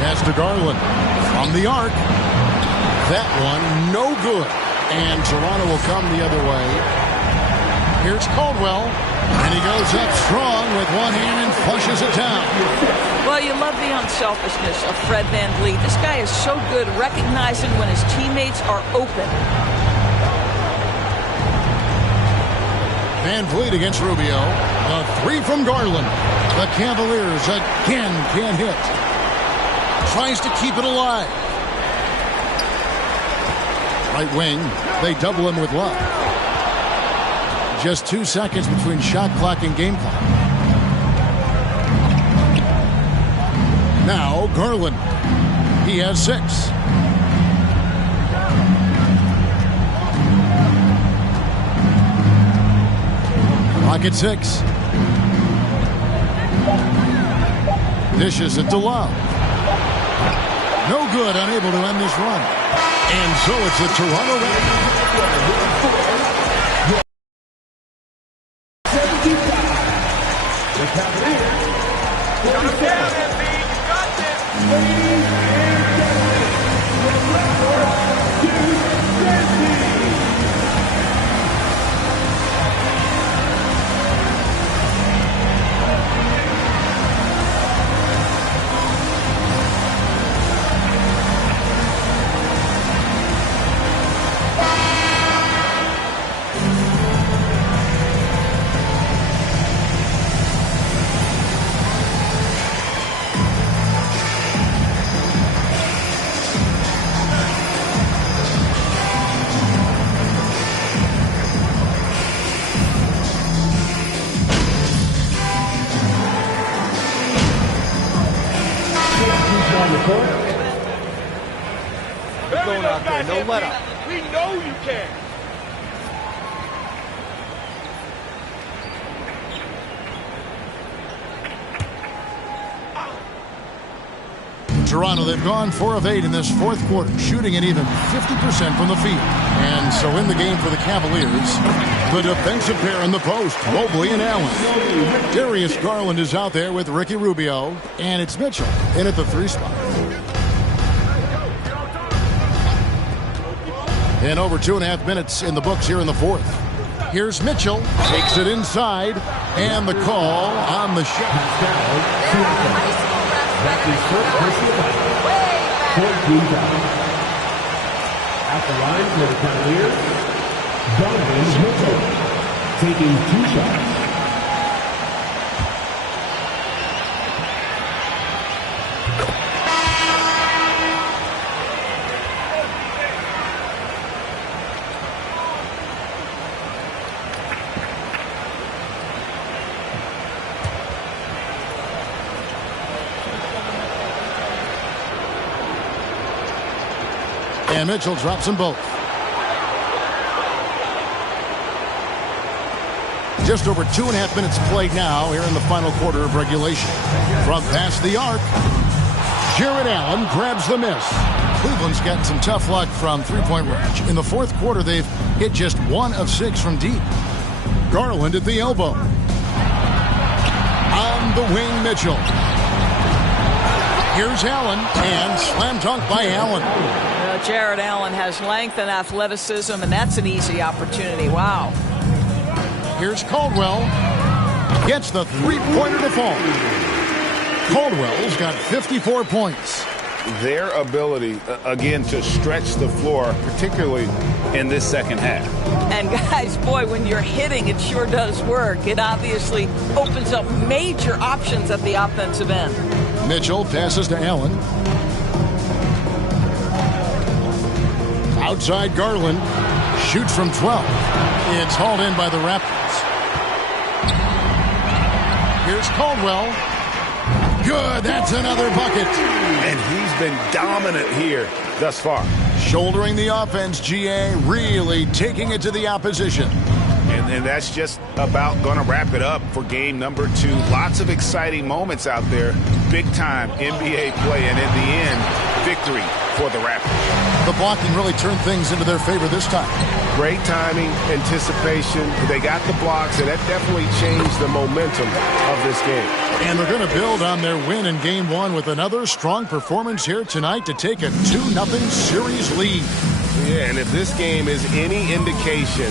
Pass to Garland from the arc. That one no good. And Toronto will come the other way. Here's Caldwell. And he goes up strong with one hand and flushes it down. Well, you love the unselfishness of Fred VanVleet. This guy is so good recognizing when his teammates are open. VanVleet against Rubio. A three from Garland. The Cavaliers again can't hit. Tries to keep it alive. Right wing. They double him with Love. Just 2 seconds between shot clock and game clock. Now Garland. He has 6. Clock at 6. Dishes it to Love. No good, unable to end this run. And so it's the Toronto Raptors. The Cavaliers, 47. Got this. Ladies and gentlemen, Keep going out there, no let up. We know you can. Toronto, they've gone 4 of 8 in this fourth quarter, shooting at even 50% from the field. And so in the game for the Cavaliers, the defensive pair in the post, Mobley and Allen. Darius Garland is out there with Ricky Rubio, and it's Mitchell in at the 3 spot. And over 2.5 minutes in the books here in the fourth. Here's Mitchell, takes it inside, and the call on the shot. That is first personal foul. 14 foul. At the line for the Cavaliers, Donovan Mitchell taking 2 shots. And Mitchell drops them both. Just over 2.5 minutes played now here in the final quarter of regulation. From past the arc, Jared Allen grabs the miss. Cleveland's got some tough luck from three-point range. In the fourth quarter, they've hit just 1 of 6 from deep. Garland at the elbow. On the wing, Mitchell. Here's Allen, and slam dunk by Allen. Jared Allen has length and athleticism, and that's an easy opportunity. Wow. Here's Caldwell. Gets the three-pointer to fall. Caldwell's got 54 points. Their ability, again, to stretch the floor, particularly in this second half. And guys, boy, when you're hitting, it sure does work. It obviously opens up major options at the offensive end. Mitchell passes to Allen. Outside Garland. Shoots from 12. It's hauled in by the Raptors. Here's Caldwell. Good. That's another bucket. And he's been dominant here thus far. Shouldering the offense, GA, really taking it to the opposition. And that's just about going to wrap it up for game number 2. Lots of exciting moments out there. Big time NBA play. And in the end, victory for the Raptors. The blocking really turned things into their favor this time. Great timing, anticipation. They got the blocks, and that definitely changed the momentum of this game. And they're going to build on their win in Game 1 with another strong performance here tonight to take a 2-0 series lead. Yeah, and if this game is any indication,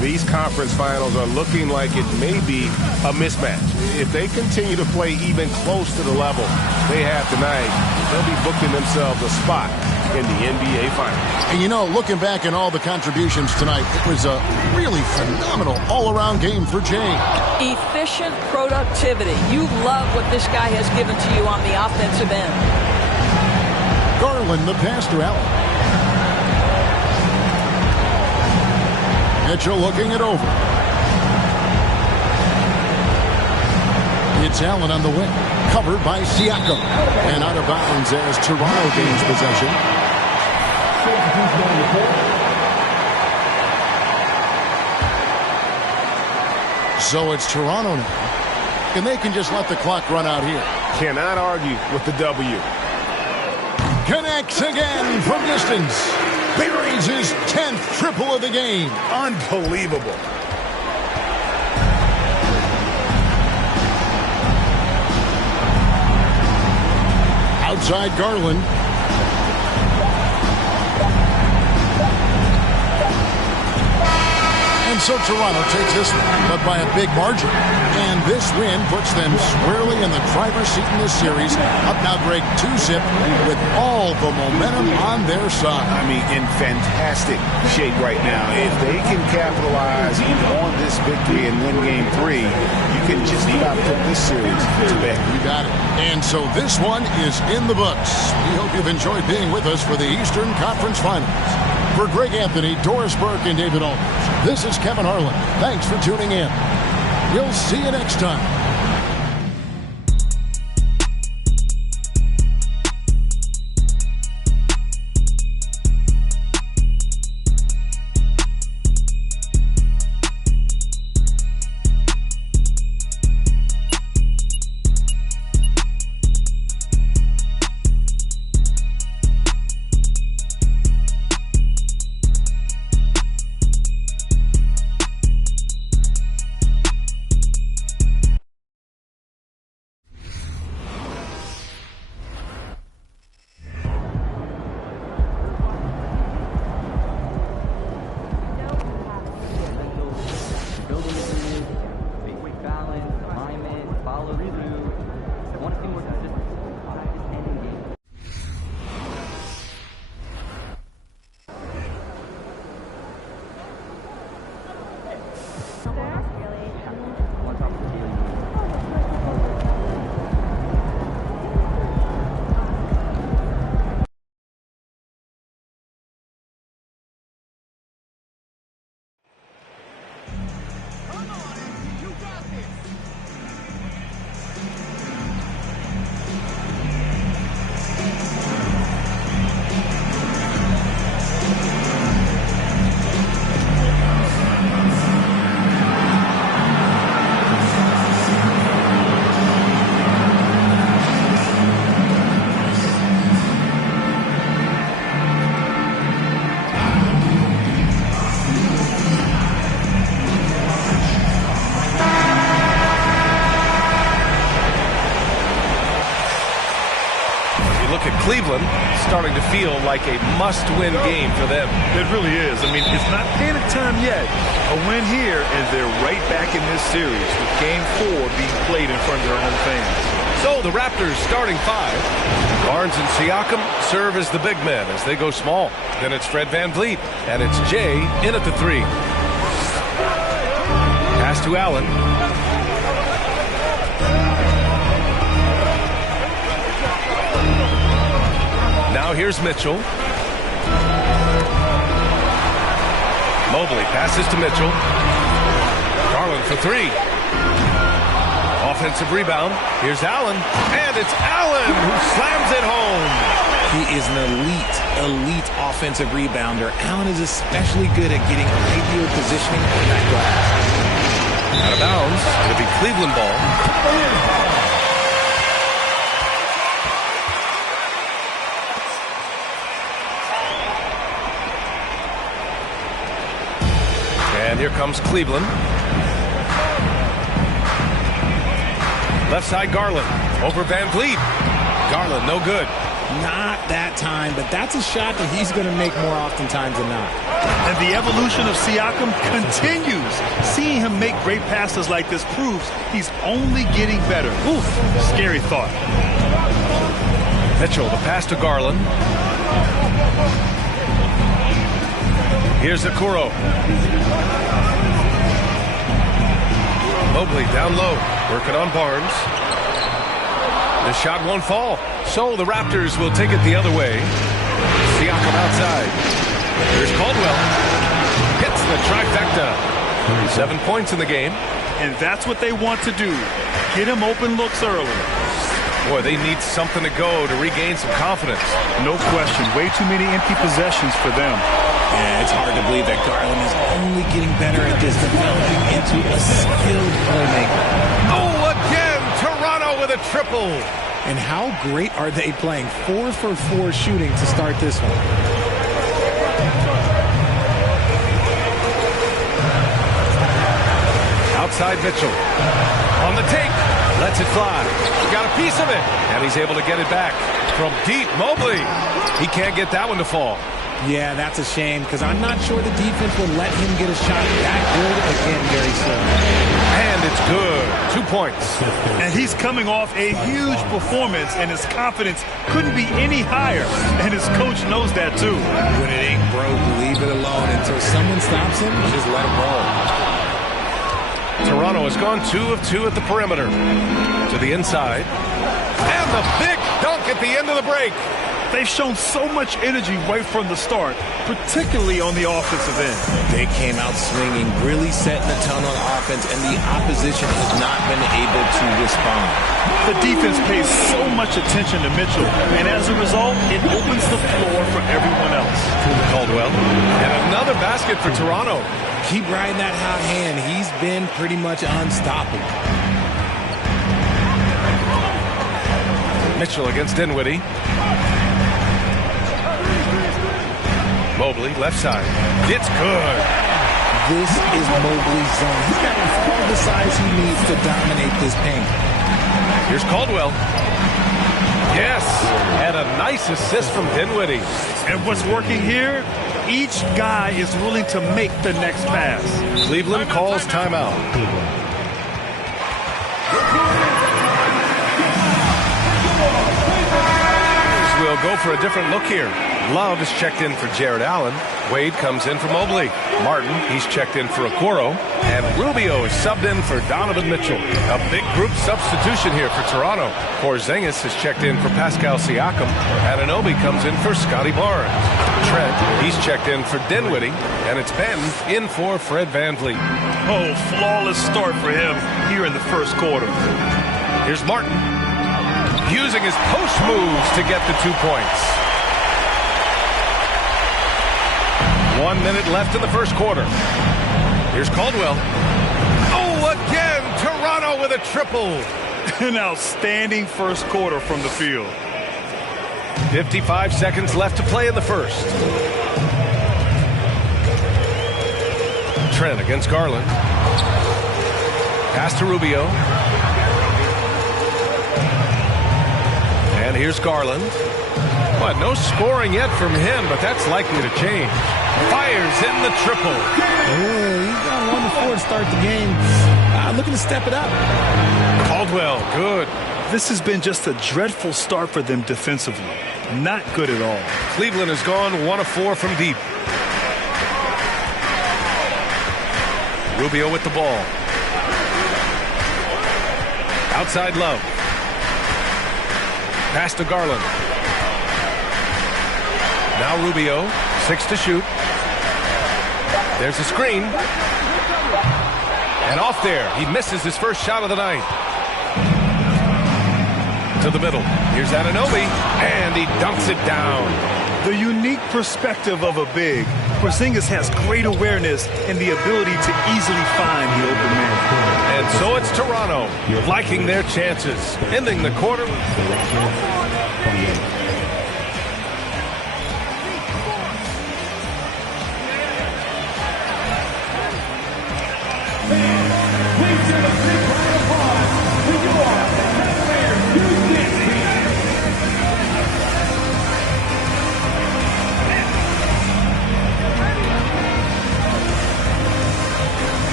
these conference finals are looking like it may be a mismatch. If they continue to play even close to the level they have tonight, they'll be booking themselves a spot in the NBA Finals. And you know, looking back at all the contributions tonight, it was a really phenomenal all-around game for Jay. Efficient productivity. You love what this guy has given to you on the offensive end. Garland, the pass to Allen. Mitchell looking it over. It's Allen on the wing, covered by Siakam. And out of bounds as Toronto gains possession. So it's Toronto now. And they can just let the clock run out here. Cannot argue with the W. Connects again from distance. Buries his 10th triple of the game. Unbelievable. Outside Garland. And so Toronto takes this one, but by a big margin. And this win puts them squarely in the driver's seat in this series. Up now, Greg, 2-zip with all the momentum on their side. I mean, in fantastic shape right now. If they can capitalize on this victory and win Game 3, you can just about put this series to bed. You got it. And so this one is in the books. We hope you've enjoyed being with us for the Eastern Conference Finals. For Greg Anthony, Doris Burke, and David Aldridge, this is Kevin Harlan. Thanks for tuning in. We'll see you next time. Cleveland starting to feel like a must-win game for them. It really is. I mean, it's not panic time yet. A win here, and they're right back in this series with Game 4 being played in front of their own fans. So the Raptors starting 5. Barnes and Siakam serve as the big men as they go small. Then it's Fred VanVleet, and it's Jay in at the 3. Pass to Allen. Now here's Mitchell. Mobley passes to Mitchell. Garland for 3. Offensive rebound. Here's Allen. And it's Allen who slams it home. He is an elite offensive rebounder. Allen is especially good at getting ideal positioning on that glass. Out of bounds. It'll be Cleveland ball. And here comes Cleveland. Left side Garland. Over Van Vliet. Garland, no good. Not that time, but that's a shot that he's going to make more oftentimes than not. And the evolution of Siakam continues. Seeing him make great passes like this proves he's only getting better. Oof, scary thought. Mitchell, the pass to Garland. Here's Okoro. Mobley down low, working on Barnes. The shot won't fall, so the Raptors will take it the other way. Siakam outside. Here's Caldwell. Hits the trifecta. 7 points in the game. And that's what they want to do. Get him open looks early. Boy, they need something to go to regain some confidence. No question. Way too many empty possessions for them. Yeah, it's hard to believe that Garland is only getting better at this, developing into a skilled playmaker. Oh, again, Toronto with a triple. And how great are they playing? 4 for 4 shooting to start this one. Outside Mitchell. On the take. Lets it fly. Got a piece of it. And he's able to get it back. From deep, Mobley. He can't get that one to fall. Yeah, that's a shame because I'm not sure the defense will let him get a shot that good again very soon. And it's good. 2 points. And he's coming off a huge performance, and his confidence couldn't be any higher. And his coach knows that, too. When it ain't broke, leave it alone. Until someone stops him, just let him roll. Toronto has gone 2 of 2 at the perimeter. To the inside. And the big dunk at the end of the break. They've shown so much energy right from the start, particularly on the offensive end. They came out swinging, really setting the tone on offense, and the opposition has not been able to respond. The defense pays so much attention to Mitchell, and as a result, it opens the floor for everyone else. Caldwell. And another basket for Toronto. Keep riding that hot hand. He's been pretty much unstoppable. Mitchell against Dinwiddie. Mobley, left side. It's good. This is Mobley's zone. He's got all the size he needs to dominate this paint. Here's Caldwell. Yes, and a nice assist from Dinwiddie. And what's working here? Each guy is willing to make the next pass. Cleveland calls timeout. We'll go for a different look here. Love is checked in for Jared Allen. Wade comes in for Mobley. Martin, he's checked in for Okoro. And Rubio is subbed in for Donovan Mitchell. A big group substitution here for Toronto. Porzingis is checked in for Pascal Siakam. Anunoby comes in for Scotty Barnes. Trent, he's checked in for Dinwiddie. And it's Ben in for Fred Van Vliet. Oh, flawless start for him here in the first quarter. Here's Martin. Using his post moves to get the 2 points. 1 minute left in the first quarter. Here's Caldwell. Oh, again, Toronto with a triple. An outstanding first quarter from the field. 55 seconds left to play in the first. Trent against Garland. Pass to Rubio. And here's Garland. What, no scoring yet from him, but that's likely to change. Fires in the triple. Oh, he's got 1 to 4 to start the game. Looking to step it up. Caldwell, good. This has been just a dreadful start for them defensively. Not good at all. Cleveland has gone 1 of 4 from deep. Rubio with the ball. Outside Love. Pass to Garland. Now Rubio, 6 to shoot. There's a screen. And off there, he misses his first shot of the night. To the middle. Here's Anunoby, and he dunks it down. The unique perspective of a big. Porzingis has great awareness and the ability to easily find the open man. And so it's Toronto liking their chances, ending the quarter.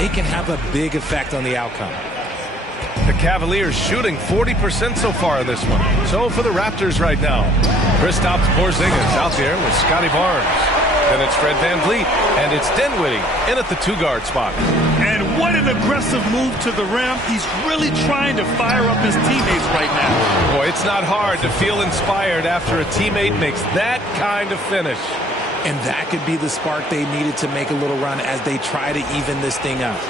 they can have a big effect on the outcome. The Cavaliers shooting 40% so far in this one. So for the Raptors right now, Kristaps Porzingis out there with Scotty Barnes. Then it's Fred VanVleet, and it's Dinwiddie in at the 2-guard spot. And what an aggressive move to the rim. He's really trying to fire up his teammates right now. Boy, it's not hard to feel inspired after a teammate makes that kind of finish. And that could be the spark they needed to make a little run as they try to even this thing up.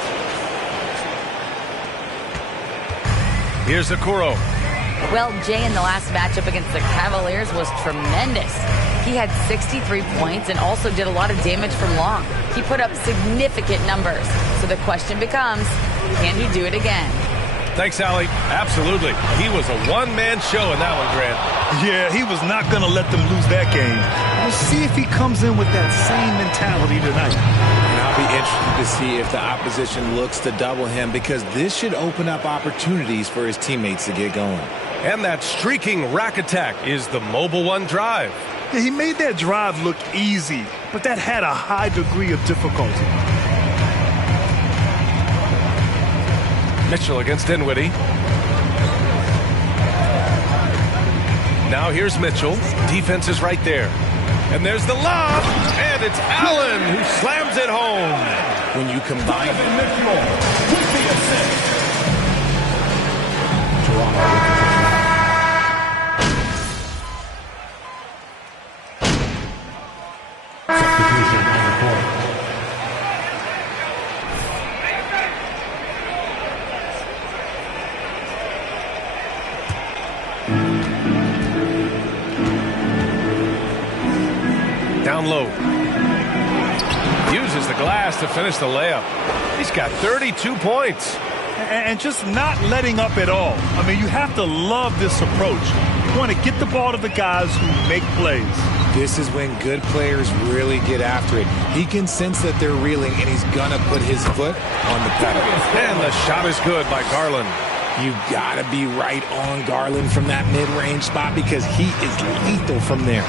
Here's Okoro. Well, Jay, in the last matchup against the Cavaliers was tremendous. He had 63 points and also did a lot of damage from long. He put up significant numbers. So the question becomes, can he do it again? Thanks, Allie. Absolutely. He was a one-man show in that one, Grant. Yeah, he was not going to let them lose that game. We'll see if he comes in with that same mentality tonight. And I'll be interested to see if the opposition looks to double him, because this should open up opportunities for his teammates to get going. And that streaking rack attack is the Mobile One drive. Yeah, he made that drive look easy, but that had a high degree of difficulty. Mitchell against Dinwiddie. Now here's Mitchell. Defense is right there. And there's the lob, and it's Allen who slams it home. When you combine Substitution on the court. Down low. Uses the glass to finish the layup. He's got 32 points. And just not letting up at all. I mean, you have to love this approach. You want to get the ball to the guys who make plays. This is when good players really get after it. He can sense that they're reeling, and he's going to put his foot on the pedal. And the shot is good by Garland. You got to be right on Garland from that mid-range spot, because he is lethal from there.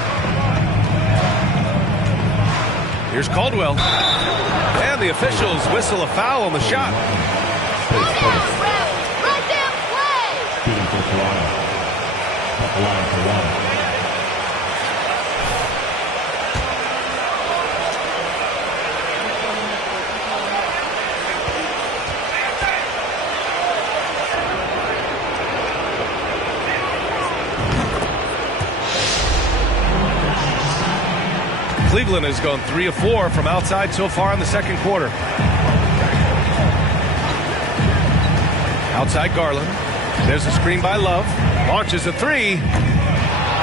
Here's Caldwell. And the officials whistle a foul on the shot. Shooting for Toronto. At the line for one. Cleveland has gone 3 of 4 from outside so far in the second quarter. Outside Garland. There's a screen by Love. Launches a 3.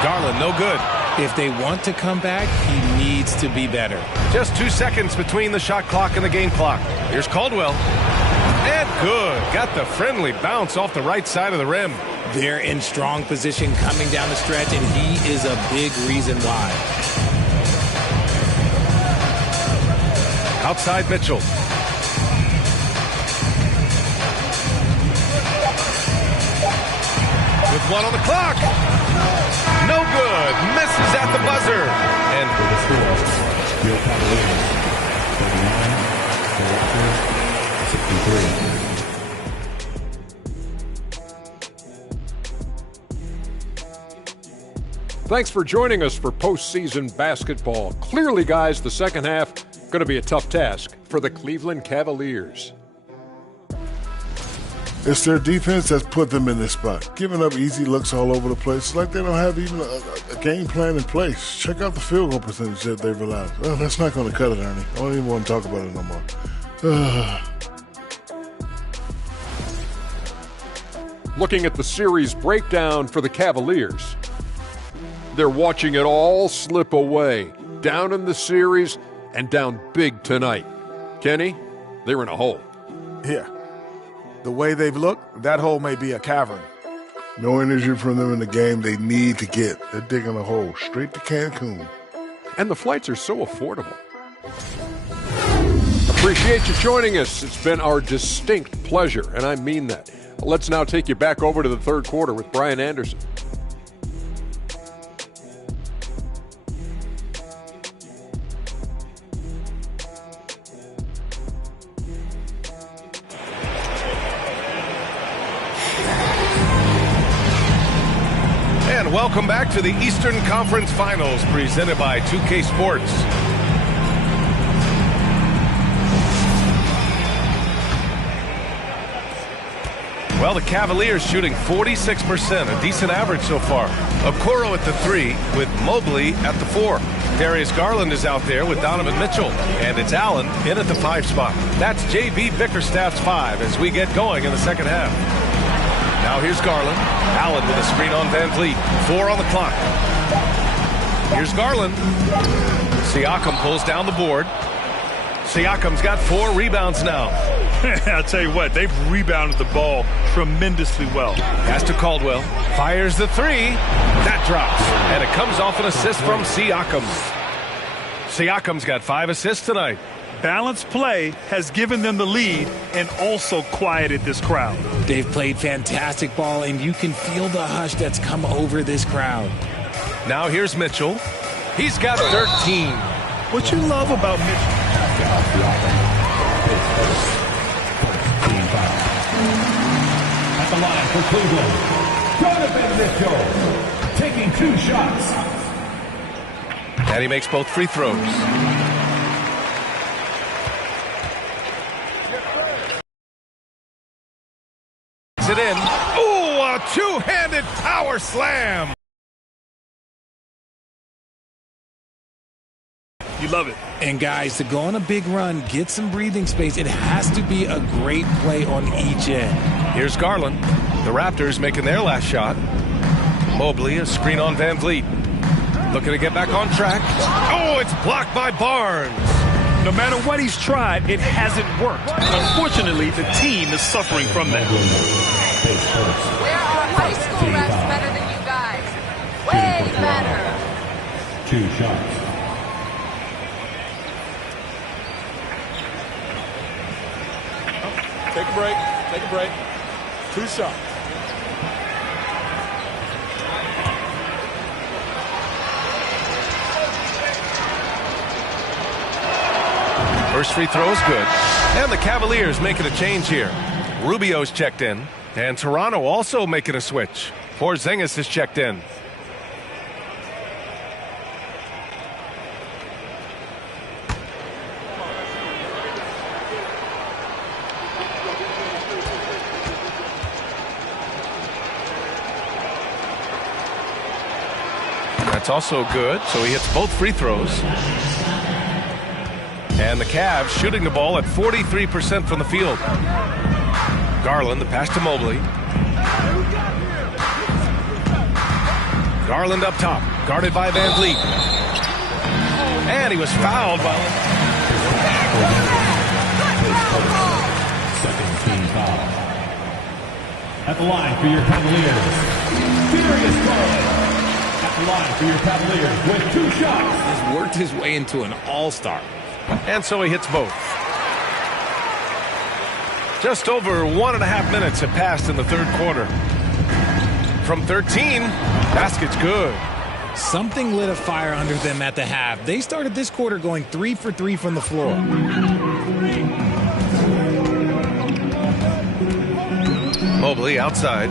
Garland, no good. If they want to come back, he needs to be better. Just 2 seconds between the shot clock and the game clock. Here's Caldwell. And good. Got the friendly bounce off the right side of the rim. They're in strong position coming down the stretch, and he is a big reason why. Outside Mitchell. With 1 on the clock. No good. Misses at the buzzer. And For the score, your Cavaliers, 39, the Raptors, 63. Thanks for joining us for postseason basketball. Clearly, guys, the second half going to be a tough task for the Cleveland Cavaliers. It's their defense that's put them in this spot, giving up easy looks all over the place. It's like they don't have even a game plan in place. Check out the field goal percentage that they've allowed. Well, that's not going to cut it, Ernie. I don't even want to talk about it no more. Looking at the series breakdown for the Cavaliers, they're watching it all slip away. Down in the series and down big tonight. Kenny, they're in a hole. Yeah. The way they've looked, that hole may be a cavern. No energy from them in the game they need to get. They're digging a hole straight to Cancun. And the flights are so affordable. Appreciate you joining us. It's been our distinct pleasure, and I mean that. Let's now take you back over to the third quarter with Brian Anderson. And welcome back to the Eastern Conference Finals presented by 2K Sports. Well, the Cavaliers shooting 46%, a decent average so far. Okoro at the 3 with Mobley at the 4. Darius Garland is out there with Donovan Mitchell. And it's Allen in at the 5 spot. That's J.B. Bickerstaff's 5 as we get going in the second half. Now here's Garland. Allen with a screen on Van Vliet. 4 on the clock. Here's Garland. Siakam pulls down the board. Siakam's got 4 rebounds now. I'll tell you what, they've rebounded the ball tremendously well. Pass to Caldwell. Fires the 3. That drops. And it comes off an assist from Siakam. Siakam's got 5 assists tonight. Balanced play has given them the lead and also quieted this crowd. They've played fantastic ball, and you can feel the hush that's come over this crowd. Now here's Mitchell. He's got 13. What you love about Mitchell? At the line for Cleveland, Donovan Mitchell taking 2 shots. And he makes both free throws. It in. Ooh, a two-handed power slam. You love it. And guys, to go on a big run, get some breathing space, it has to be a great play on each end. Here's Garland. The Raptors making their last shot. Mobley, a screen on Van Vliet. Looking to get back on track. Oh, it's blocked by Barnes. No matter what he's tried, it hasn't worked. Unfortunately, the team is suffering from that. There are high school refs better than you guys. Way better. 2 shots. Take a break. Take a break. 2 shots. First free throw is good. And the Cavaliers making a change here. Rubio's checked in. And Toronto also making a switch. Porzingis is checked in. That's also good, so he hits both free throws. And the Cavs shooting the ball at 43% from the field. Garland, the pass to Mobley. Garland up top, guarded by Van Vliet. And he was fouled by... Second team foul. At the line for your Cavaliers, Darius Garland. At the line for your Cavaliers with 2 shots. He's worked his way into an all-star. And so he hits both. Just over 1.5 minutes have passed in the third quarter. From 13, basket's good. Something lit a fire under them at the half. They started this quarter going 3 for 3 from the floor. Mobley outside.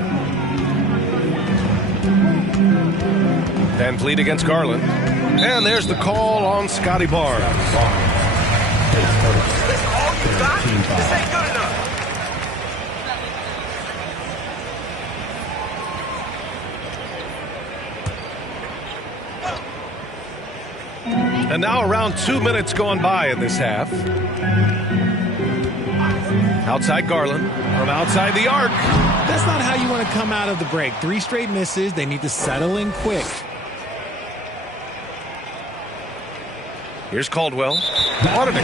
Van Vliet against Garland. And there's the call on Scotty Barnes. This all you got? This ain't good enough. And now around 2 minutes gone by in this half. Outside Garland from outside the arc. That's not how you want to come out of the break. 3 straight misses. They need to settle in quick. Here's Caldwell. What an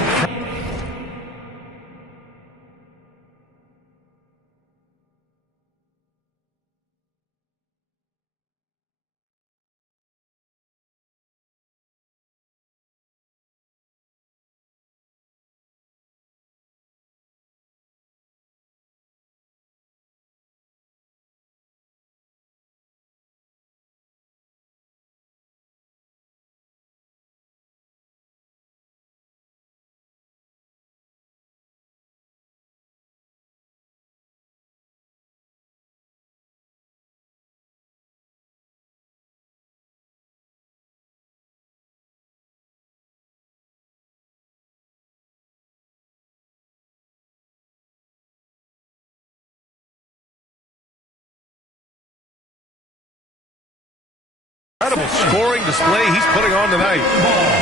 scoring display he's putting on tonight.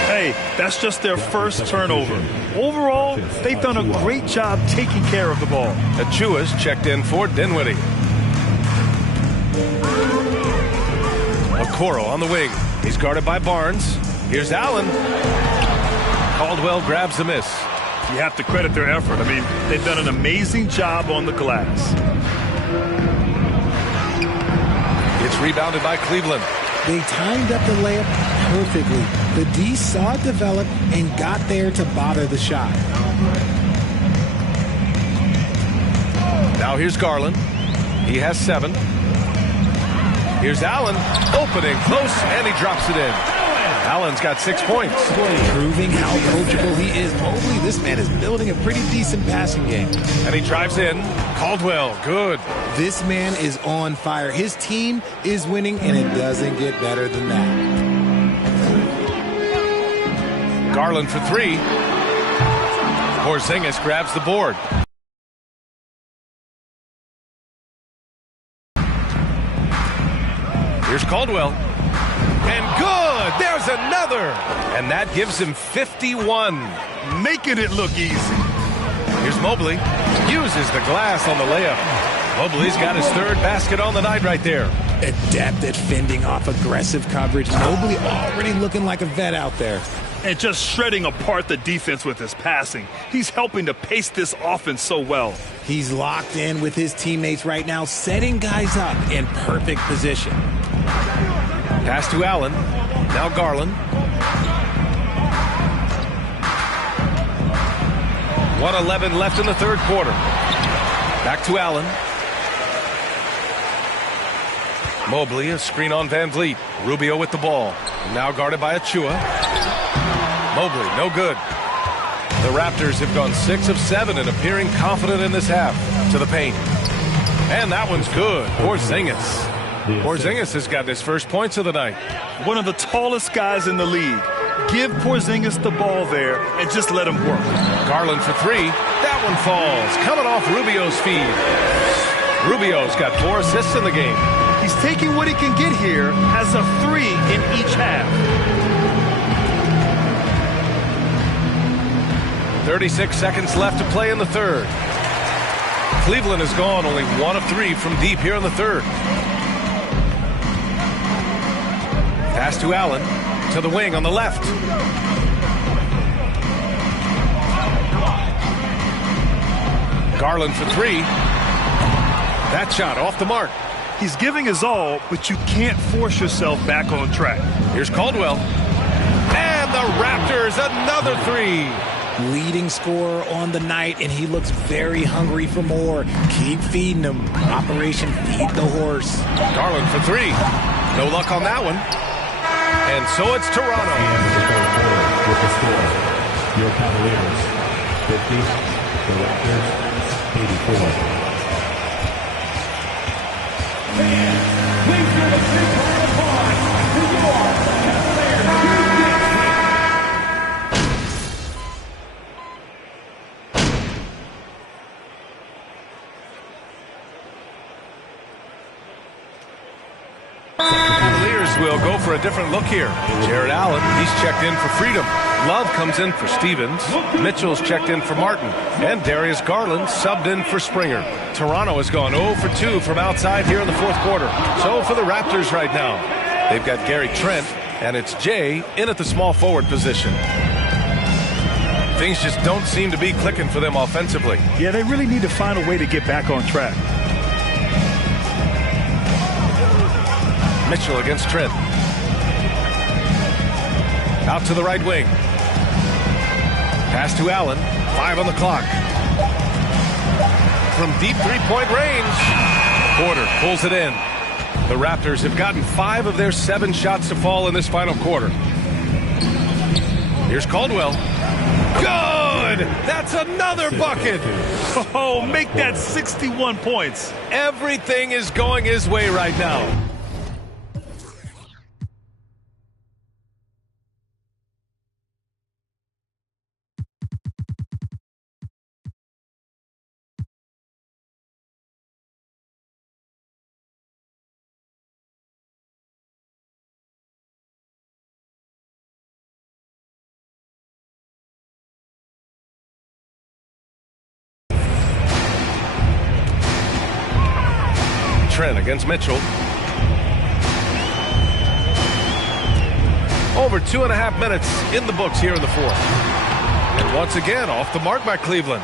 Hey, that's just their first turnover. Overall, they've done a great job taking care of the ball. Achua's checked in for Dinwiddie. Okoro on the wing. He's guarded by Barnes. Here's Allen. Caldwell grabs the miss. You have to credit their effort. I mean, they've done an amazing job on the glass. It's rebounded by Cleveland. They timed up the layup perfectly. The D saw it develop and got there to bother the shot. Now here's Garland. He has 7. Here's Allen, opening close, and he drops it in. Allen's got 6 points. Proving how coachable he is. Mobley, this man is building a pretty decent passing game. And he drives in. Caldwell, good. This man is on fire. His team is winning, and it doesn't get better than that. Garland for 3. Porzingis grabs the board. Here's Caldwell. And good! There's another! And that gives him 51. Making it look easy. Here's Mobley. Uses the glass on the layup. Mobley's got his 3rd basket on the night right there. Adept at fending off aggressive coverage. Mobley already looking like a vet out there. And just shredding apart the defense with his passing. He's helping to pace this offense so well. He's locked in with his teammates right now, setting guys up in perfect position. Pass to Allen. Now Garland. 1:11 left in the 3rd quarter. Back to Allen. Mobley, a screen on Van Vliet. Rubio with the ball. Now guarded by Achua. Mobley, no good. The Raptors have gone 6 of 7 and appearing confident in this half. To the paint. And that one's good. Porzingis. Porzingis has got his first points of the night. One of the tallest guys in the league. Give Porzingis the ball there and just let him work. Garland for 3. That one falls. Coming off Rubio's feed. Rubio's got 4 assists in the game. He's taking what he can get here as a 3 in each half. 36 seconds left to play in the 3rd. Cleveland has gone only 1 of 3 from deep here in the 3rd. Pass to Allen, to the wing on the left. Garland for 3. That shot off the mark. He's giving his all, but you can't force yourself back on track. Here's Caldwell. And the Raptors, another 3. Leading scorer on the night, and he looks very hungry for more. Keep feeding him. Operation Feed the Horse. Garland for 3. No luck on that one. And so it's Toronto. With the score, your Cavaliers 50, the Raptors 84. Please give a big round of applause to your Cavaliers. Will go for a different look here. Jared Allen, he's checked in for Freedom. Love comes in for Stevens. Mitchell's checked in for Martin. And Darius Garland subbed in for Springer. Toronto has gone 0 for 2 from outside here in the 4th quarter. So for the Raptors right now, they've got Gary Trent, and it's Jay in at the small forward position. Things just don't seem to be clicking for them offensively. Yeah, they really need to find a way to get back on track. Mitchell against Trent. Out to the right wing. Pass to Allen. 5 on the clock. From deep 3-point range. Porter pulls it in. The Raptors have gotten 5 of their 7 shots to fall in this final quarter. Here's Caldwell. Good! That's another bucket! Oh, make that 61 points. Everything is going his way right now. Trent against Mitchell. Over 2.5 minutes in the books here in the fourth. And once again, off the mark by Cleveland.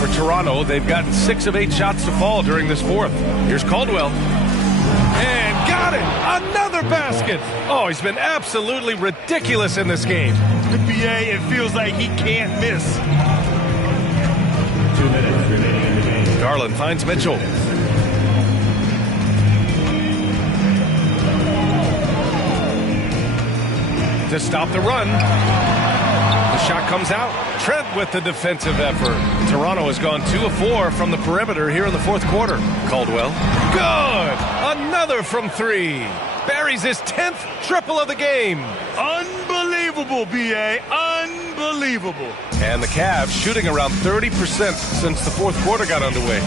For Toronto, they've gotten 6 of 8 shots to fall during this fourth. Here's Caldwell. And got it! Another basket! Oh, he's been absolutely ridiculous in this game. BA, it feels like he can't miss. 2 minutes remaining in the game. Garland finds Mitchell. To stop the run. The shot comes out. Trent with the defensive effort. Toronto has gone 2 of 4 from the perimeter here in the fourth quarter. Caldwell. Good! Another from 3. Buries his 10th triple of the game. Unbelievable, BA. Unbelievable. And the Cavs shooting around 30% since the fourth quarter got underway.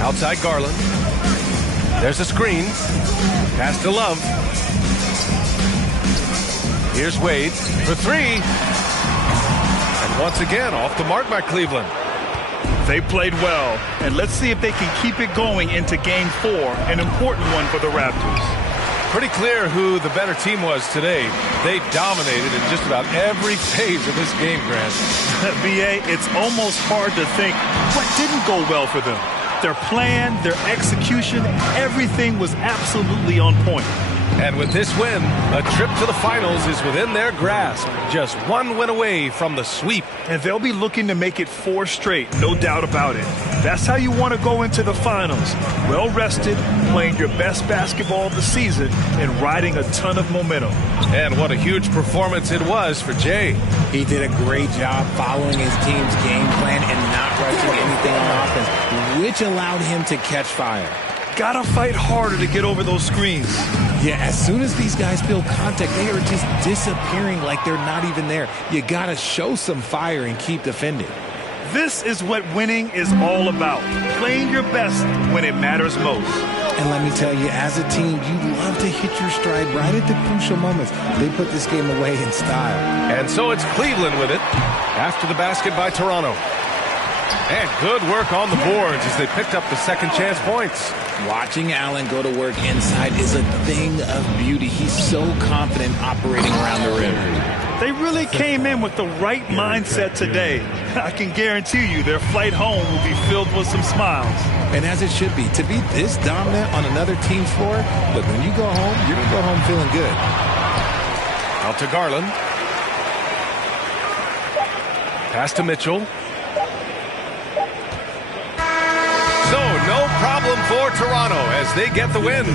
Outside Garland. There's a screen. Pass to Love. Here's Wade for 3. And once again, off the mark by Cleveland. They played well, and let's see if they can keep it going into Game 4, an important one for the Raptors. Pretty clear who the better team was today. They dominated in just about every phase of this game, Grant. BA, it's almost hard to think what didn't go well for them. Their plan, their execution, everything was absolutely on point. And with this win, a trip to the finals is within their grasp. Just 1 win away from the sweep. And they'll be looking to make it 4 straight, no doubt about it. That's how you want to go into the finals. Well rested, playing your best basketball of the season, and riding a ton of momentum. And what a huge performance it was for Jay. He did a great job following his team's game plan and not rushing anything on offense, which allowed him to catch fire. Gotta fight harder to get over those screens. Yeah, as soon as these guys feel contact, they are just disappearing like they're not even there. You gotta show some fire and keep defending. This is what winning is all about. Playing your best when it matters most. And let me tell you, as a team, you love to hit your stride right at the crucial moments. They put this game away in style. And so it's Cleveland with it after the basket by Toronto. And good work on the boards as they picked up the second chance points. Watching Allen go to work inside is a thing of beauty. He's so confident operating around the rim. They really came in with the right mindset today. I can guarantee you their flight home will be filled with some smiles. And as it should be, to be this dominant on another team's floor, look, when you go home, you're going to go home feeling good. Out to Garland. Pass to Mitchell. So, no problem for Toronto as they get the win.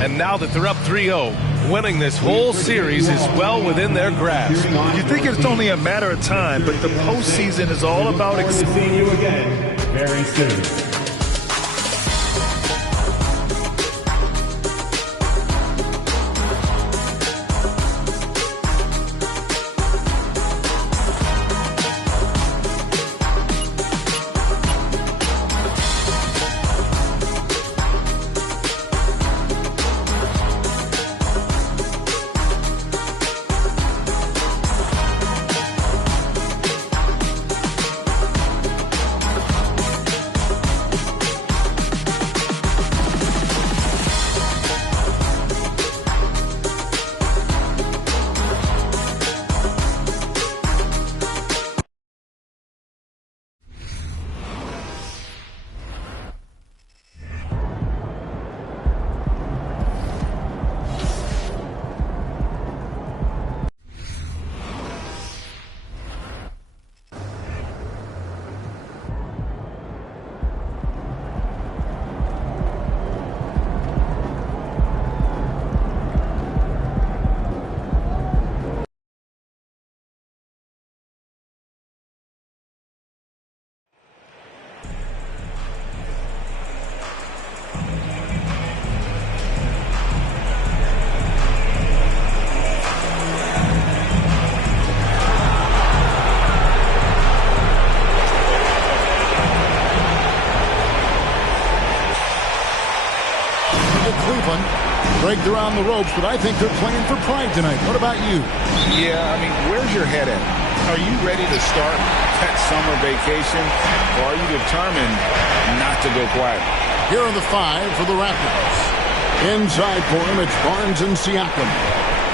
And now that they're up 3-0, winning this whole series is well within their grasp. You think it's only a matter of time, but the postseason is all about seeing you again very soon. Break they're on the ropes, but I think they're playing for pride tonight. What about you? Yeah, I mean, where's your head at? Are you ready to start that summer vacation, or are you determined not to go quiet? Here are the 5 for the Raptors. Inside for him, it's Barnes and Siakam.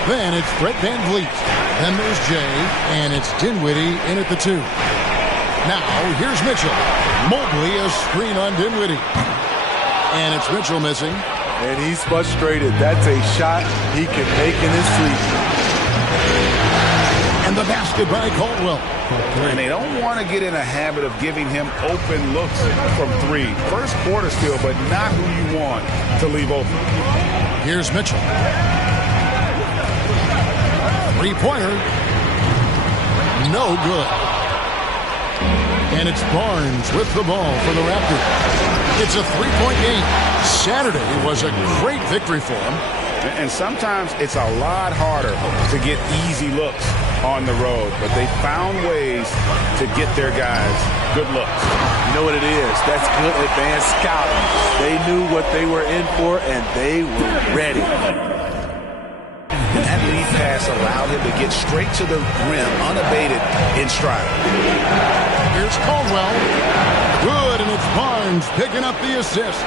Then it's Fred VanVleet. Then there's Jay, and it's Dinwiddie in at the 2. Now, here's Mitchell. Mobley, a screen on Dinwiddie. And it's Mitchell missing. And he's frustrated. That's a shot he can make in his sleep. And the basket by Caldwell. And they don't want to get in a habit of giving him open looks from 3. First quarter still, but not who you want to leave open. Here's Mitchell. 3-pointer. No good. And it's Barnes with the ball for the Raptors. It's a 3-point game. Saturday was a great victory for him. And sometimes it's a lot harder to get easy looks on the road, but they found ways to get their guys good looks. You know what it is? That's good advanced scouting. They knew what they were in for, and they were ready. And that lead pass allowed him to get straight to the rim, unabated in stride. Here's Caldwell. Good, and it's Barnes picking up the assist.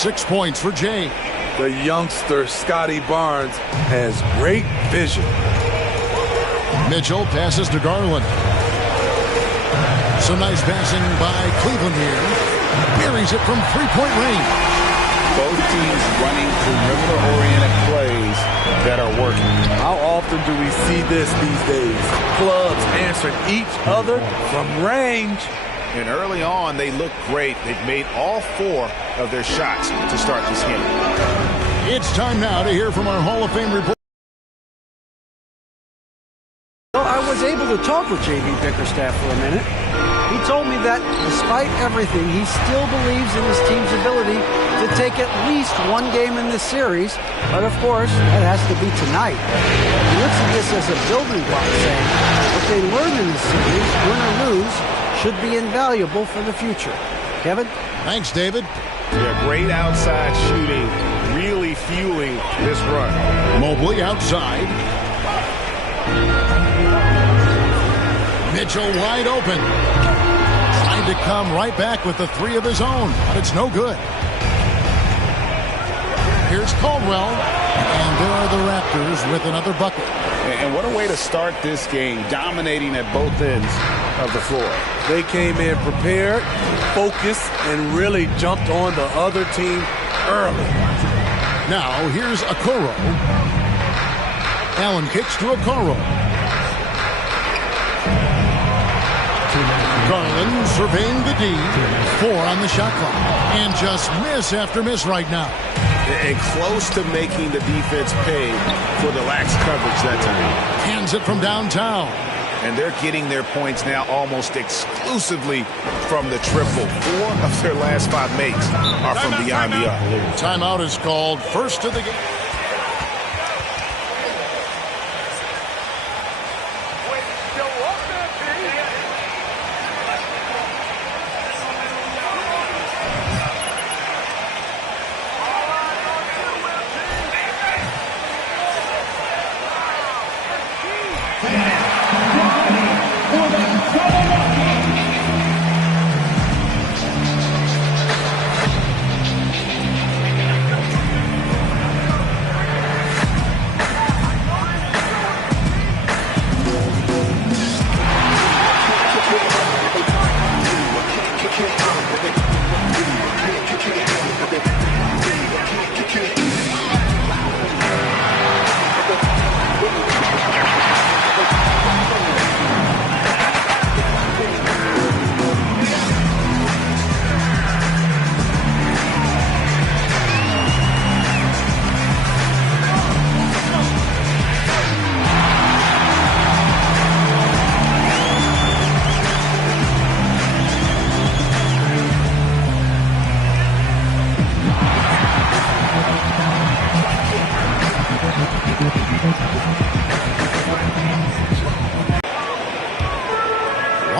6 points for Jay. The youngster, Scotty Barnes, has great vision. Mitchell passes to Garland. Some nice passing by Cleveland here. Buries it from 3-point range. Both teams running perimeter-oriented plays that are working. How often do we see this these days? Clubs answering each other from range. And early on, they look great. They've made all 4 of their shots to start this game. It's time now to hear from our Hall of Fame report. Well, I was able to talk with J.B. Bickerstaff for a minute. He told me that despite everything, he still believes in his team's ability to take at least 1 game in this series. But of course, that has to be tonight. He looks at this as a building block, saying what they learn in this series, win or lose, should be invaluable for the future. Kevin? Thanks, David. Yeah, great outside shooting, really fueling this run. Mobley outside. Mitchell wide open. Trying to come right back with the 3 of his own, but it's no good. Here's Caldwell, and there are the Raptors with another bucket. And what a way to start this game, dominating at both ends of the floor. They came in prepared, focused, and really jumped on the other team early. Now here's Okoro. Allen kicks to Okoro. Garland surveying the D. 4 on the shot clock. And just miss after miss right now. And close to making the defense pay for the lax coverage that time. Hands it from downtown. And they're getting their points now almost exclusively from the triple. 4 of their last 5 makes are from beyond the arc. Timeout is called. First of the game.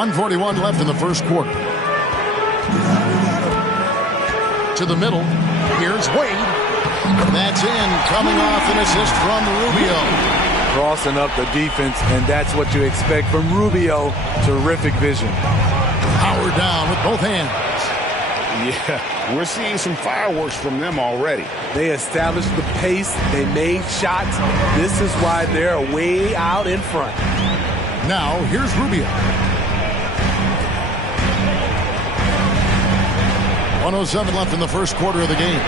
.141 left in the first quarter. To the middle. Here's Wade. That's in. Coming off an assist from Rubio. crossing up the defense, and that's what you expect from Rubio. Terrific vision. Howard down with both hands. Yeah, we're seeing some fireworks from them already. They established the pace. They made shots. This is why they're way out in front. Now, here's Rubio. 1:07 left in the first quarter of the game.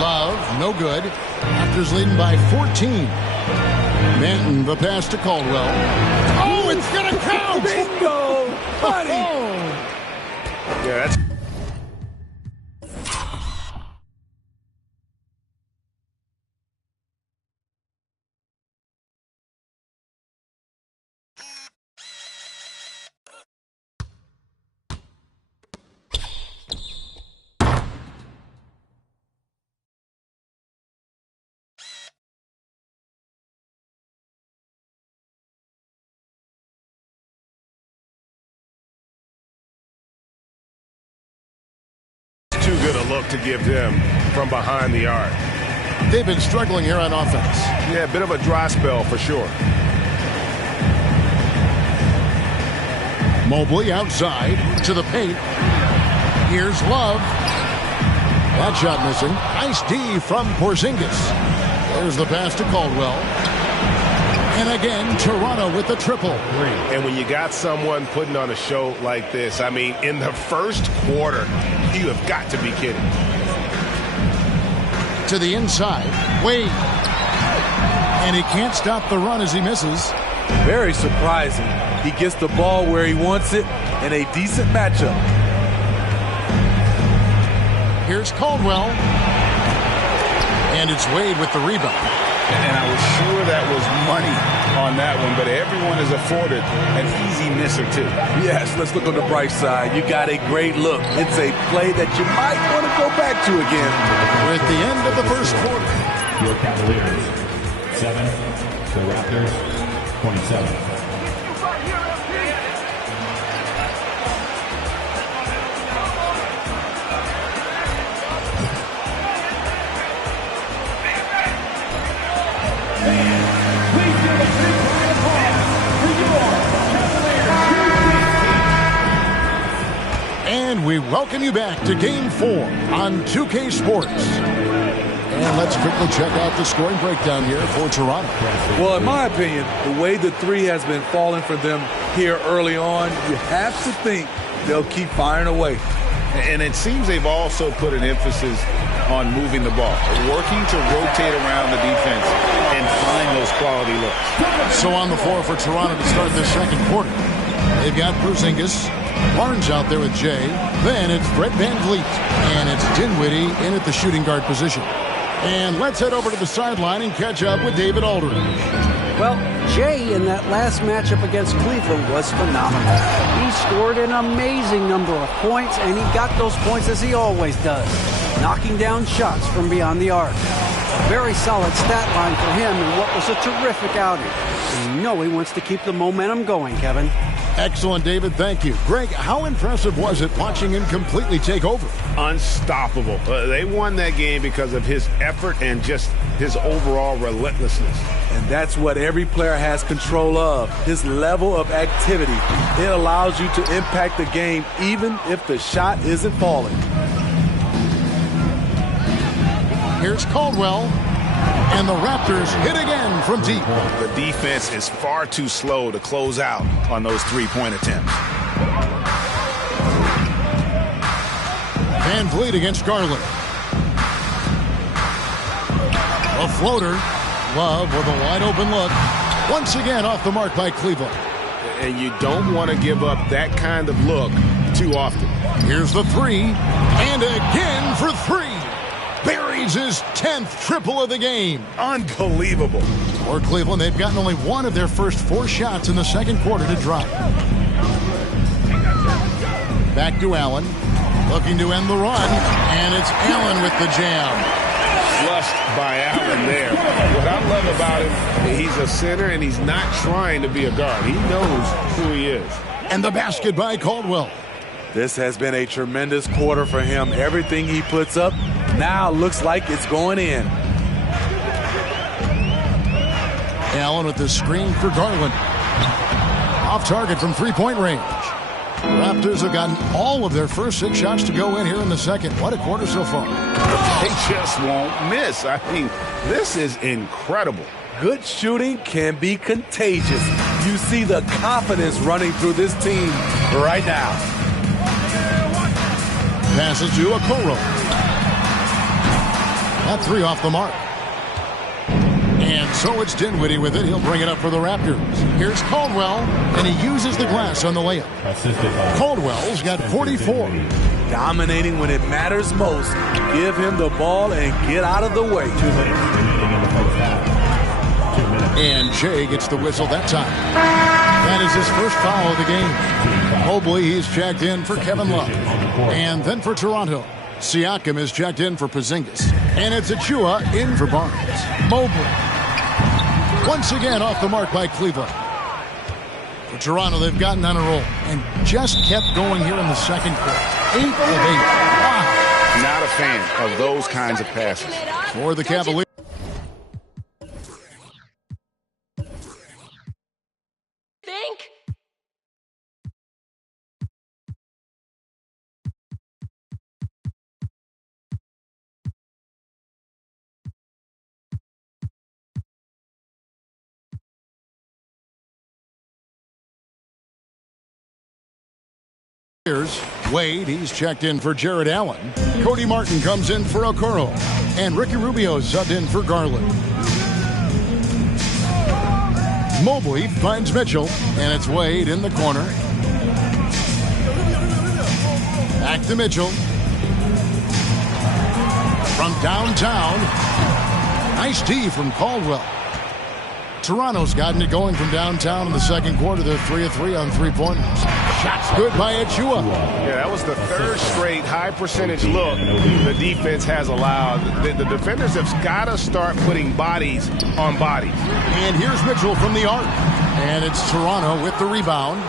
Love, no good. Raptors leading by 14. Manton, the pass to Caldwell. Oh, it's going to count! Bingo! Buddy! Yeah, that's... too good a look to give them from behind the arc. They've been struggling here on offense. Yeah, a bit of a dry spell for sure. Mobley outside to the paint. Here's Love. That shot missing. Nice D from Porzingis. There's the pass to Caldwell. And again, Toronto with the triple. And when you got someone putting on a show like this, I mean, in the first quarter, you have got to be kidding. To the inside, Wade. And he can't stop the run as he misses. Very surprising. He gets the ball where he wants it in a decent matchup. Here's Caldwell. And it's Wade with the rebound. And I was sure that was money on that one, but everyone is afforded an easy miss or two. Yes, let's look on the bright side. You got a great look. It's a play that you might want to go back to again. We're at the end of the first quarter. Your Cavaliers, 7. The Raptors, 27. And we welcome you back to Game 4 on 2K Sports. And let's quickly check out the scoring breakdown here for Toronto. Well, in my opinion, the way the three has been falling for them here early on, you have to think they'll keep firing away. And it seems they've also put an emphasis on moving the ball, working to rotate around the defense and find those quality looks. So on the floor for Toronto to start this second quarter, they've got Porzingis, Barnes out there with Jay. Then it's Brett Van Vliet, and it's Dinwiddie in at the shooting guard position. And let's head over to the sideline and catch up with David Aldridge. Well, Jay in that last matchup against Cleveland was phenomenal. He scored an amazing number of points, and he got those points as he always does, knocking down shots from beyond the arc. A very solid stat line for him in what was a terrific outing. And you know he wants to keep the momentum going, Kevin. Excellent, David. Thank you. Greg, how impressive was it watching him completely take over? Unstoppable. They won that game because of his effort and just his overall relentlessness. And that's what every player has control of, his level of activity. It allows you to impact the game even if the shot isn't falling. Here's Caldwell. And the Raptors hit again from deep. The defense is far too slow to close out on those three-point attempts. Van Vliet against Garland. A floater. Love with a wide open look. Once again off the mark by Cleveland. And you don't want to give up that kind of look too often. Here's the three. And again for three. Buries his 10th triple of the game. Unbelievable. For Cleveland, they've gotten only one of their first 4 shots in the second quarter to drop. Back to Allen. Looking to end the run. And it's Allen with the jam. Flushed by Allen there. What I love about him, he's a center and he's not trying to be a guard. He knows who he is. And the basket by Caldwell. This has been a tremendous quarter for him. Everything he puts up now looks like it's going in. Allen with the screen for Garland. Off target from three-point range. Raptors have gotten all of their first 6 shots to go in here in the second. What a quarter so far. They just won't miss. I mean, this is incredible. Good shooting can be contagious. You see the confidence running through this team right now. Passes to Okoro. That 3 off the mark. And so it's Dinwiddie with it. He'll bring it up for the Raptors. Here's Caldwell, and he uses the glass on the layup. Caldwell's got 44. Dominating when it matters most. Give him the ball and get out of the way. And Jay gets the whistle that time. That is his first foul of the game. Mobley, he's checked in for Kevin Love. And then for Toronto, Siakam is checked in for Porzingis. And it's Achua in for Barnes. Mobley. Once again off the mark by Cleveland. For Toronto, they've gotten on a roll and just kept going here in the second quarter. 8 of 8. Wow. Not a fan of those kinds of passes. For the Cavaliers. Wade, he's checked in for Jared Allen. Cody Martin comes in for Okoro. And Ricky Rubio subbed in for Garland. Mobley finds Mitchell, and it's Wade in the corner. Back to Mitchell. From downtown. Nice D from Caldwell. Toronto's gotten it going from downtown in the second quarter. They're 3 of 3 on three-pointers. Shots good by Achua. Yeah, that was the third straight high-percentage look the defense has allowed. The defenders have got to start putting bodies on bodies. And here's Mitchell from the arc. And it's Toronto with the rebound.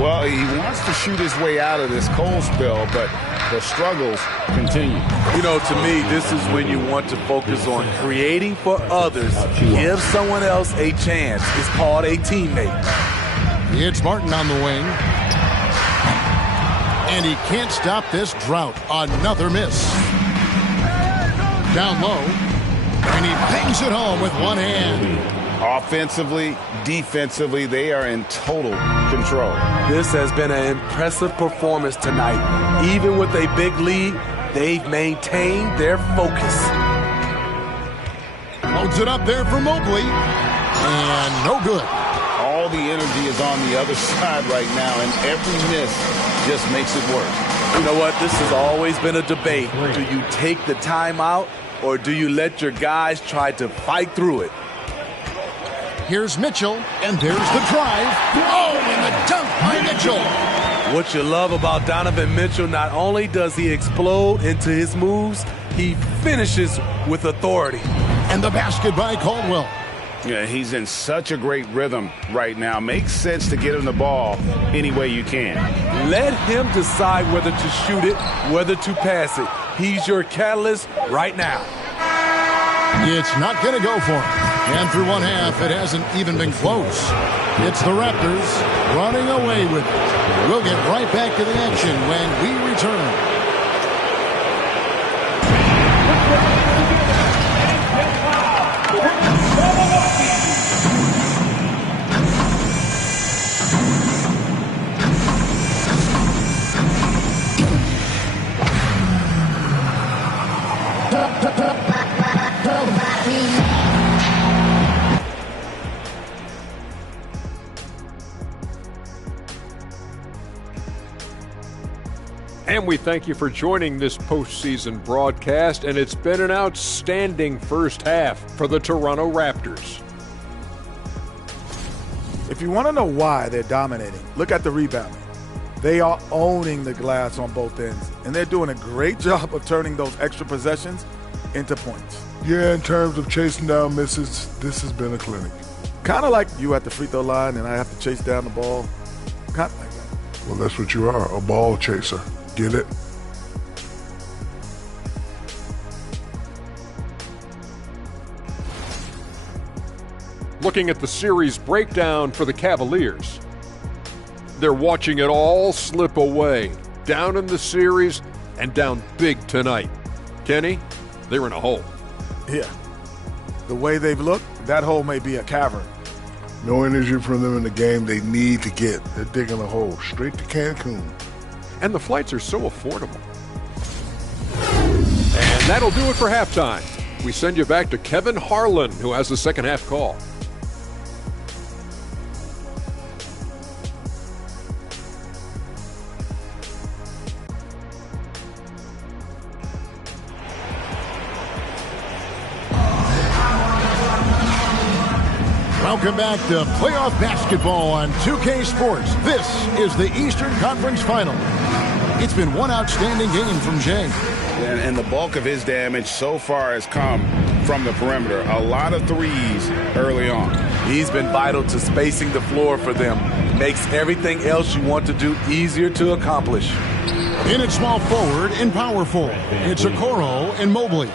Well, he wants to shoot his way out of this cold spell, but the struggles continue. You know, to me, this is when you want to focus on creating for others. Give someone else a chance. It's called a teammate. It's Martin on the wing. And he can't stop this drought. Another miss. Down low. And he bangs it home with one hand. Offensively, defensively, they are in total control. This has been an impressive performance tonight. Even with a big lead, they've maintained their focus. Loads it up there for Mobley. And no good. All the energy is on the other side right now, and every miss just makes it worse. You know what? This has always been a debate. Do you take the timeout, or do you let your guys try to fight through it? Here's Mitchell, and there's the drive. Oh, and the dunk by Mitchell. What you love about Donovan Mitchell, not only does he explode into his moves, he finishes with authority. And the basket by Caldwell. Yeah, he's in such a great rhythm right now. Makes sense to get him the ball any way you can. Let him decide whether to shoot it, whether to pass it. He's your catalyst right now. It's not going to go for him. And through one half, it hasn't even been close. It's the Raptors running away with it. We'll get right back to the action when we return. And we thank you for joining this postseason broadcast, and it's been an outstanding first half for the Toronto Raptors. If you want to know why they're dominating, look at the rebounding. They are owning the glass on both ends, and they're doing a great job of turning those extra possessions into points. Yeah, in terms of chasing down misses, this has been a clinic. Kind of like you at the free throw line and I have to chase down the ball. Kind of like that. Well, that's what you are, a ball chaser. Get it? looking at the series breakdown for the Cavaliers. They're watching it all slip away, down in the series and down big tonight. Kenny, they're in a hole. Yeah. The way they've looked, that hole may be a cavern. No energy from them in the game they need to get. They're digging a hole straight to Cancun. And the flights are so affordable. And that'll do it for halftime. We send you back to Kevin Harlan, who has the second half call. Welcome back to playoff basketball on 2K Sports. This is the Eastern Conference Final. It's been one outstanding game from Jay. And the bulk of his damage so far has come from the perimeter. A lot of threes early on. He's been vital to spacing the floor for them. Makes everything else you want to do easier to accomplish. In at small forward and power forward, it's Okoro and Mobley.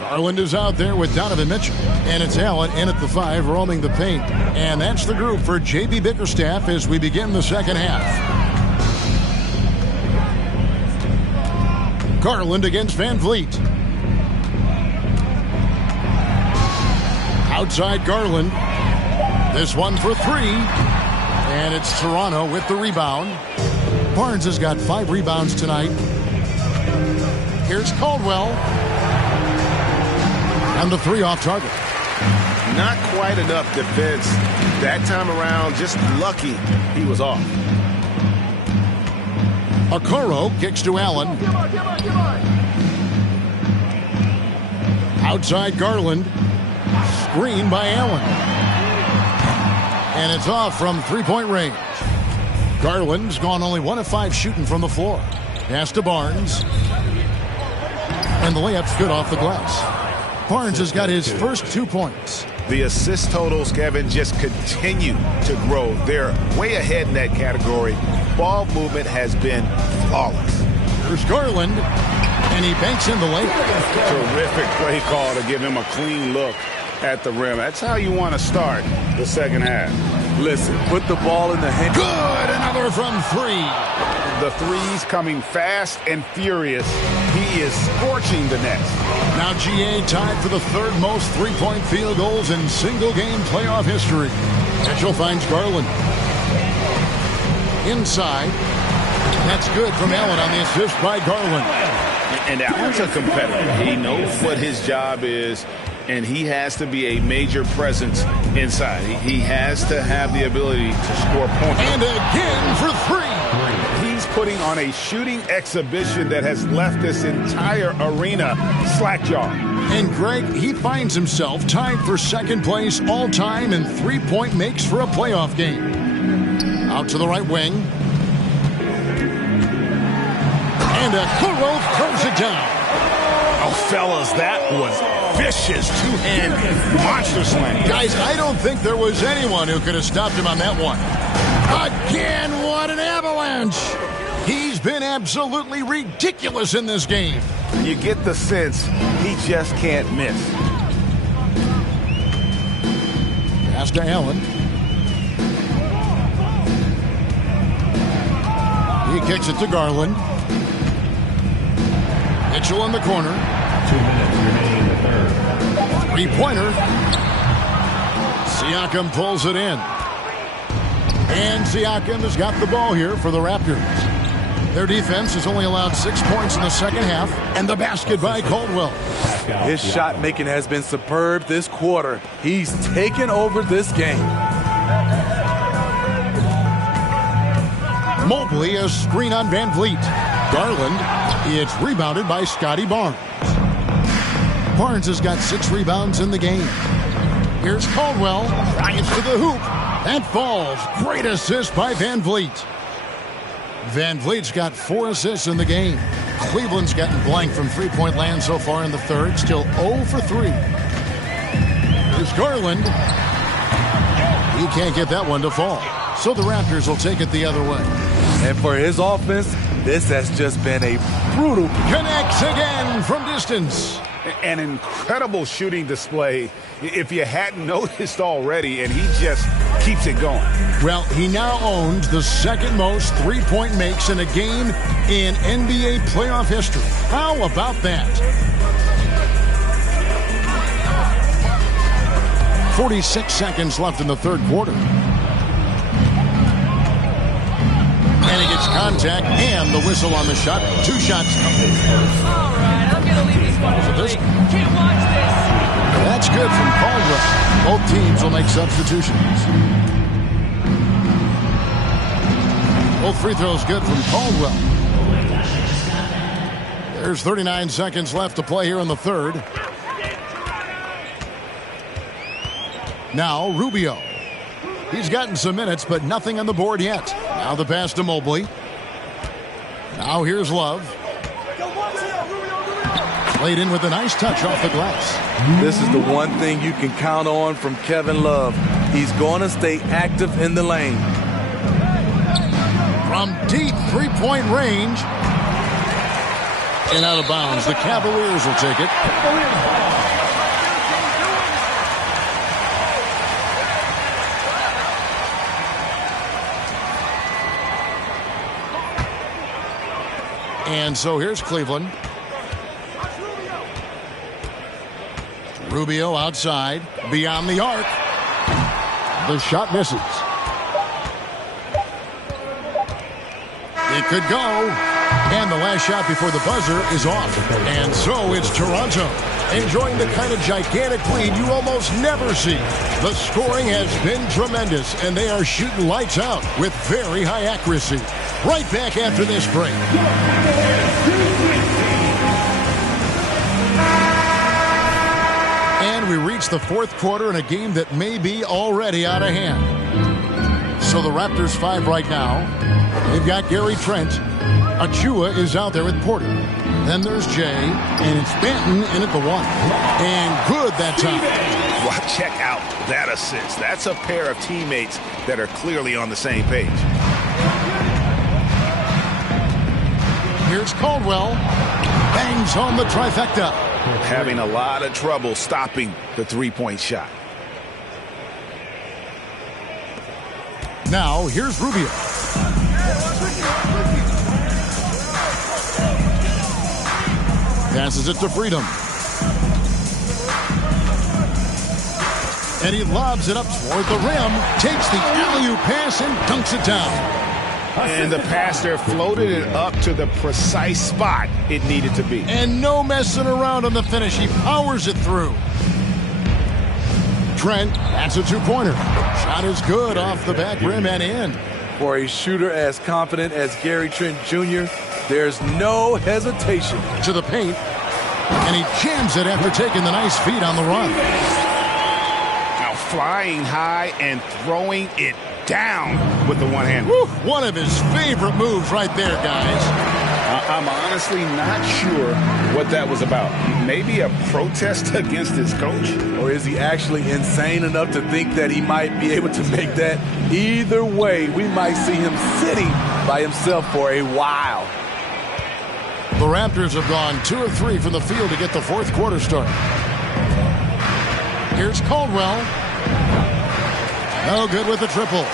Garland is out there with Donovan Mitchell. And it's Allen in at the 5, roaming the paint. And that's the group for J.B. Bickerstaff as we begin the second half. Garland against Van Vliet. Outside Garland. This one for 3. And it's Toronto with the rebound. Barnes has got 5 rebounds tonight. Here's Caldwell. And the 3 off target. Not quite enough defense that time around. Just lucky he was off. Okoro kicks to Allen. Outside Garland. Screen by Allen. And it's off from three-point range. Garland's gone only 1 of 5 shooting from the floor. Pass to Barnes. And the layup's good off the glass. Barnes has got his first 2 points. The assist totals, Kevin, just continue to grow. They're way ahead in that category. Ball movement has been flawless. Here's Garland, and he banks in the layup. Terrific play call to give him a clean look at the rim. That's how you want to start the second half. Listen, put the ball in the hand. Good, another from 3. The threes coming fast and furious. He is scorching the net. Now GA tied for the 3rd most three-point field goals in single-game playoff history. Mitchell finds Garland. Inside. That's good from Allen on the assist by Garland. And Allen's a competitor. He knows what his job is, and he has to be a major presence inside. He has to have the ability to score points. And again for 3. He's putting on a shooting exhibition that has left this entire arena slack-jawed. And Greg, he finds himself tied for 2nd place all-time in three-point makes for a playoff game. Out to the right wing. And Okoro throws it down. Oh, fellas, that was vicious two-hand monster slam. Guys, I don't think there was anyone who could have stopped him on that one. Again, what an avalanche. He's been absolutely ridiculous in this game. You get the sense he just can't miss. Pass to Allen. He kicks it to Garland. Mitchell in the corner. 2 minutes remaining in the 3rd. Three-pointer. Siakam pulls it in. And Siakam has got the ball here for the Raptors. Their defense has only allowed 6 points in the second half. And the basket by Caldwell. His shot making has been superb this quarter. He's taken over this game. Mobley, a screen on Van Vliet. Garland, it's rebounded by Scotty Barnes. Barnes has got 6 rebounds in the game. Here's Caldwell, drives to the hoop. That falls. Great assist by Van Vliet. Van Vliet's got 4 assists in the game. Cleveland's gotten blank from three-point land so far in the 3rd. Still 0 for 3. Here's Garland. He can't get that one to fall. So the Raptors will take it the other way. And for his offense, this has just been a brutal. Connects again from distance. An incredible shooting display, if you hadn't noticed already, and he just keeps it going. Well, he now owns the second most three-point makes in a game in NBA playoff history. How about that? 46 seconds left in the third quarter. And he gets contact and the whistle on the shot. 2 shots. All right, I'm going to leave this one for this. Can't watch this. That's good from Caldwell. Both teams will make substitutions. Both free throws good from Caldwell. There's 39 seconds left to play here in the third. Now Rubio. He's gotten some minutes, but nothing on the board yet. Now the pass to Mobley. Now here's Love. Played in with a nice touch off the glass. This is the one thing you can count on from Kevin Love. He's going to stay active in the lane. From deep three-point range. And out of bounds. The Cavaliers will take it. And so here's Cleveland. Rubio outside, beyond the arc. The shot misses. It could go. And the last shot before the buzzer is off. And so it's Toronto, enjoying the kind of gigantic lead you almost never see. The scoring has been tremendous, and they are shooting lights out with very high accuracy. Right back after this break. And we reach the fourth quarter in a game that may be already out of hand. So the Raptors 5 right now. They've got Gary Trent. Achua is out there with Porter. Then there's Jay, and it's Banton in at the 1. And good that time. Well, check out that assist. That's a pair of teammates that are clearly on the same page. Here's Caldwell. Bangs home the trifecta. Having a lot of trouble stopping the three-point shot. Now, here's Rubio. Passes it to Freedom. And he lobs it up toward the rim. Takes the alley-oop pass and dunks it down. And the pass there floated it up to the precise spot it needed to be. And no messing around on the finish. He powers it through. Trent, that's a two-pointer. Shot is good off the back rim and in. For a shooter as confident as Gary Trent Jr., there's no hesitation. To the paint. And he jams it after taking the nice feed on the run. Now flying high and throwing it down with the one hand. One of his favorite moves right there, guys. I'm honestly not sure what that was about. Maybe a protest against his coach? Or is he actually insane enough to think that he might be able to make that? Either way, we might see him sitting by himself for a while. The Raptors have gone 2 of 3 from the field to get the fourth quarter started. Here's Caldwell. No good with the triple.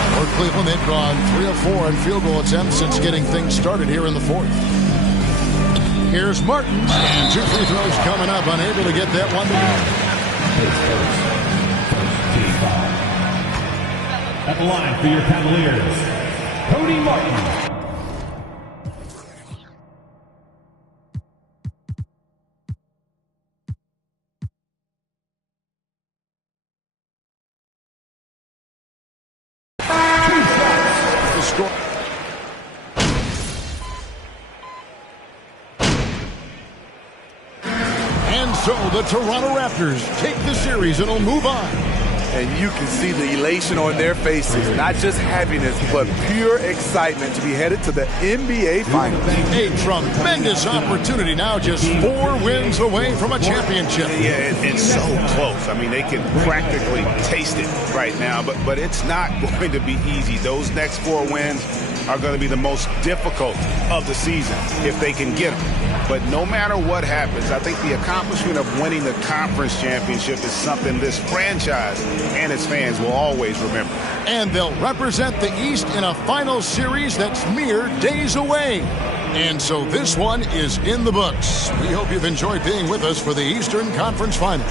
For Cleveland, they've gone 3 of 4 in field goal attempts since getting things started here in the fourth. Here's Martins, and 2 free throws coming up, unable to get that one to go. At the line for your Cavaliers, Cody Martin. So the Toronto Raptors take the series and will move on. And you can see the elation on their faces. Not just happiness, but pure excitement to be headed to the NBA Finals. A tremendous opportunity now, just 4 wins away from a championship. Yeah, it's so close. I mean, they can practically taste it right now, but it's not going to be easy. Those next 4 wins are going to be the most difficult of the season if they can get them. But no matter what happens, I think the accomplishment of winning the conference championship is something this franchise and its fans will always remember. And they'll represent the East in a final series that's mere days away. And so this one is in the books. We hope you've enjoyed being with us for the Eastern Conference Finals.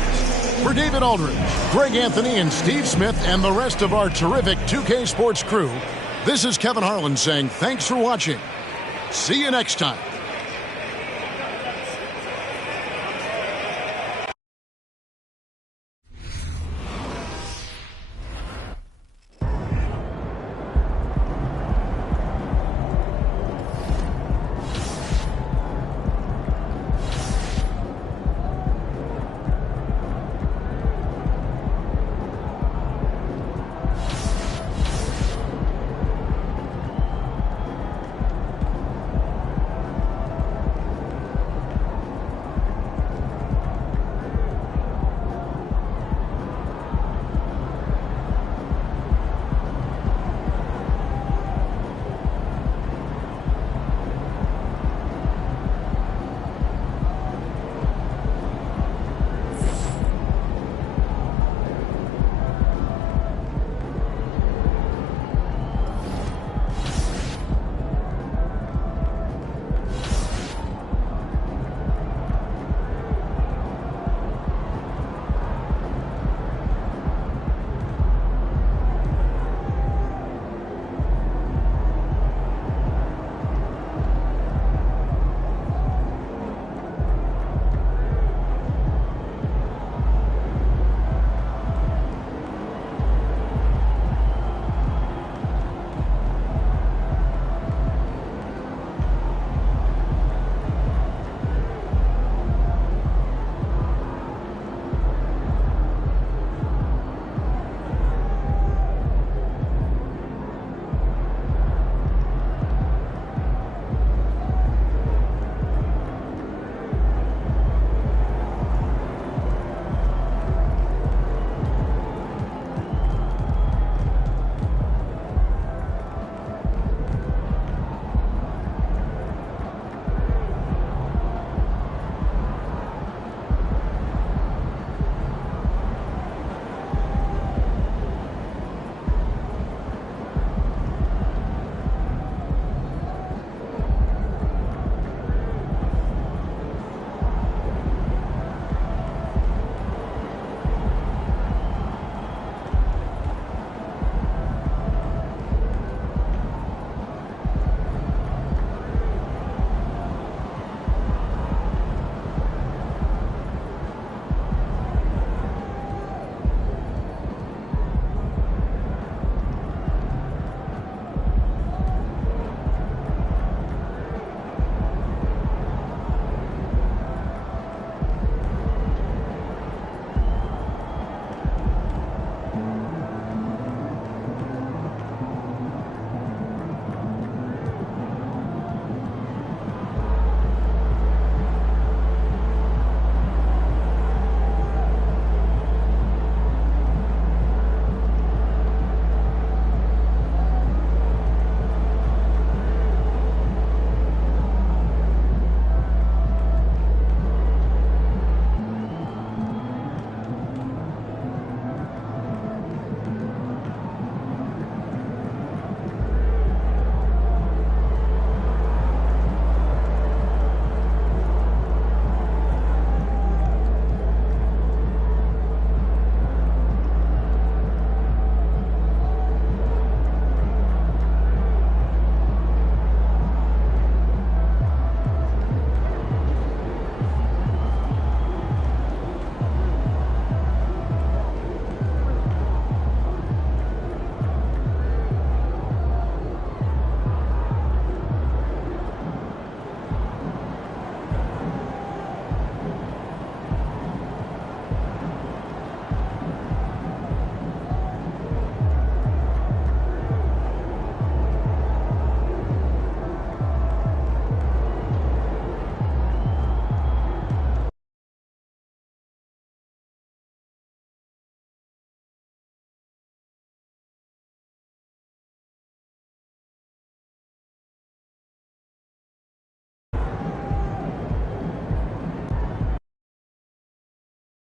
For David Aldridge, Greg Anthony, and Steve Smith, and the rest of our terrific 2K Sports crew, this is Kevin Harlan saying thanks for watching. See you next time.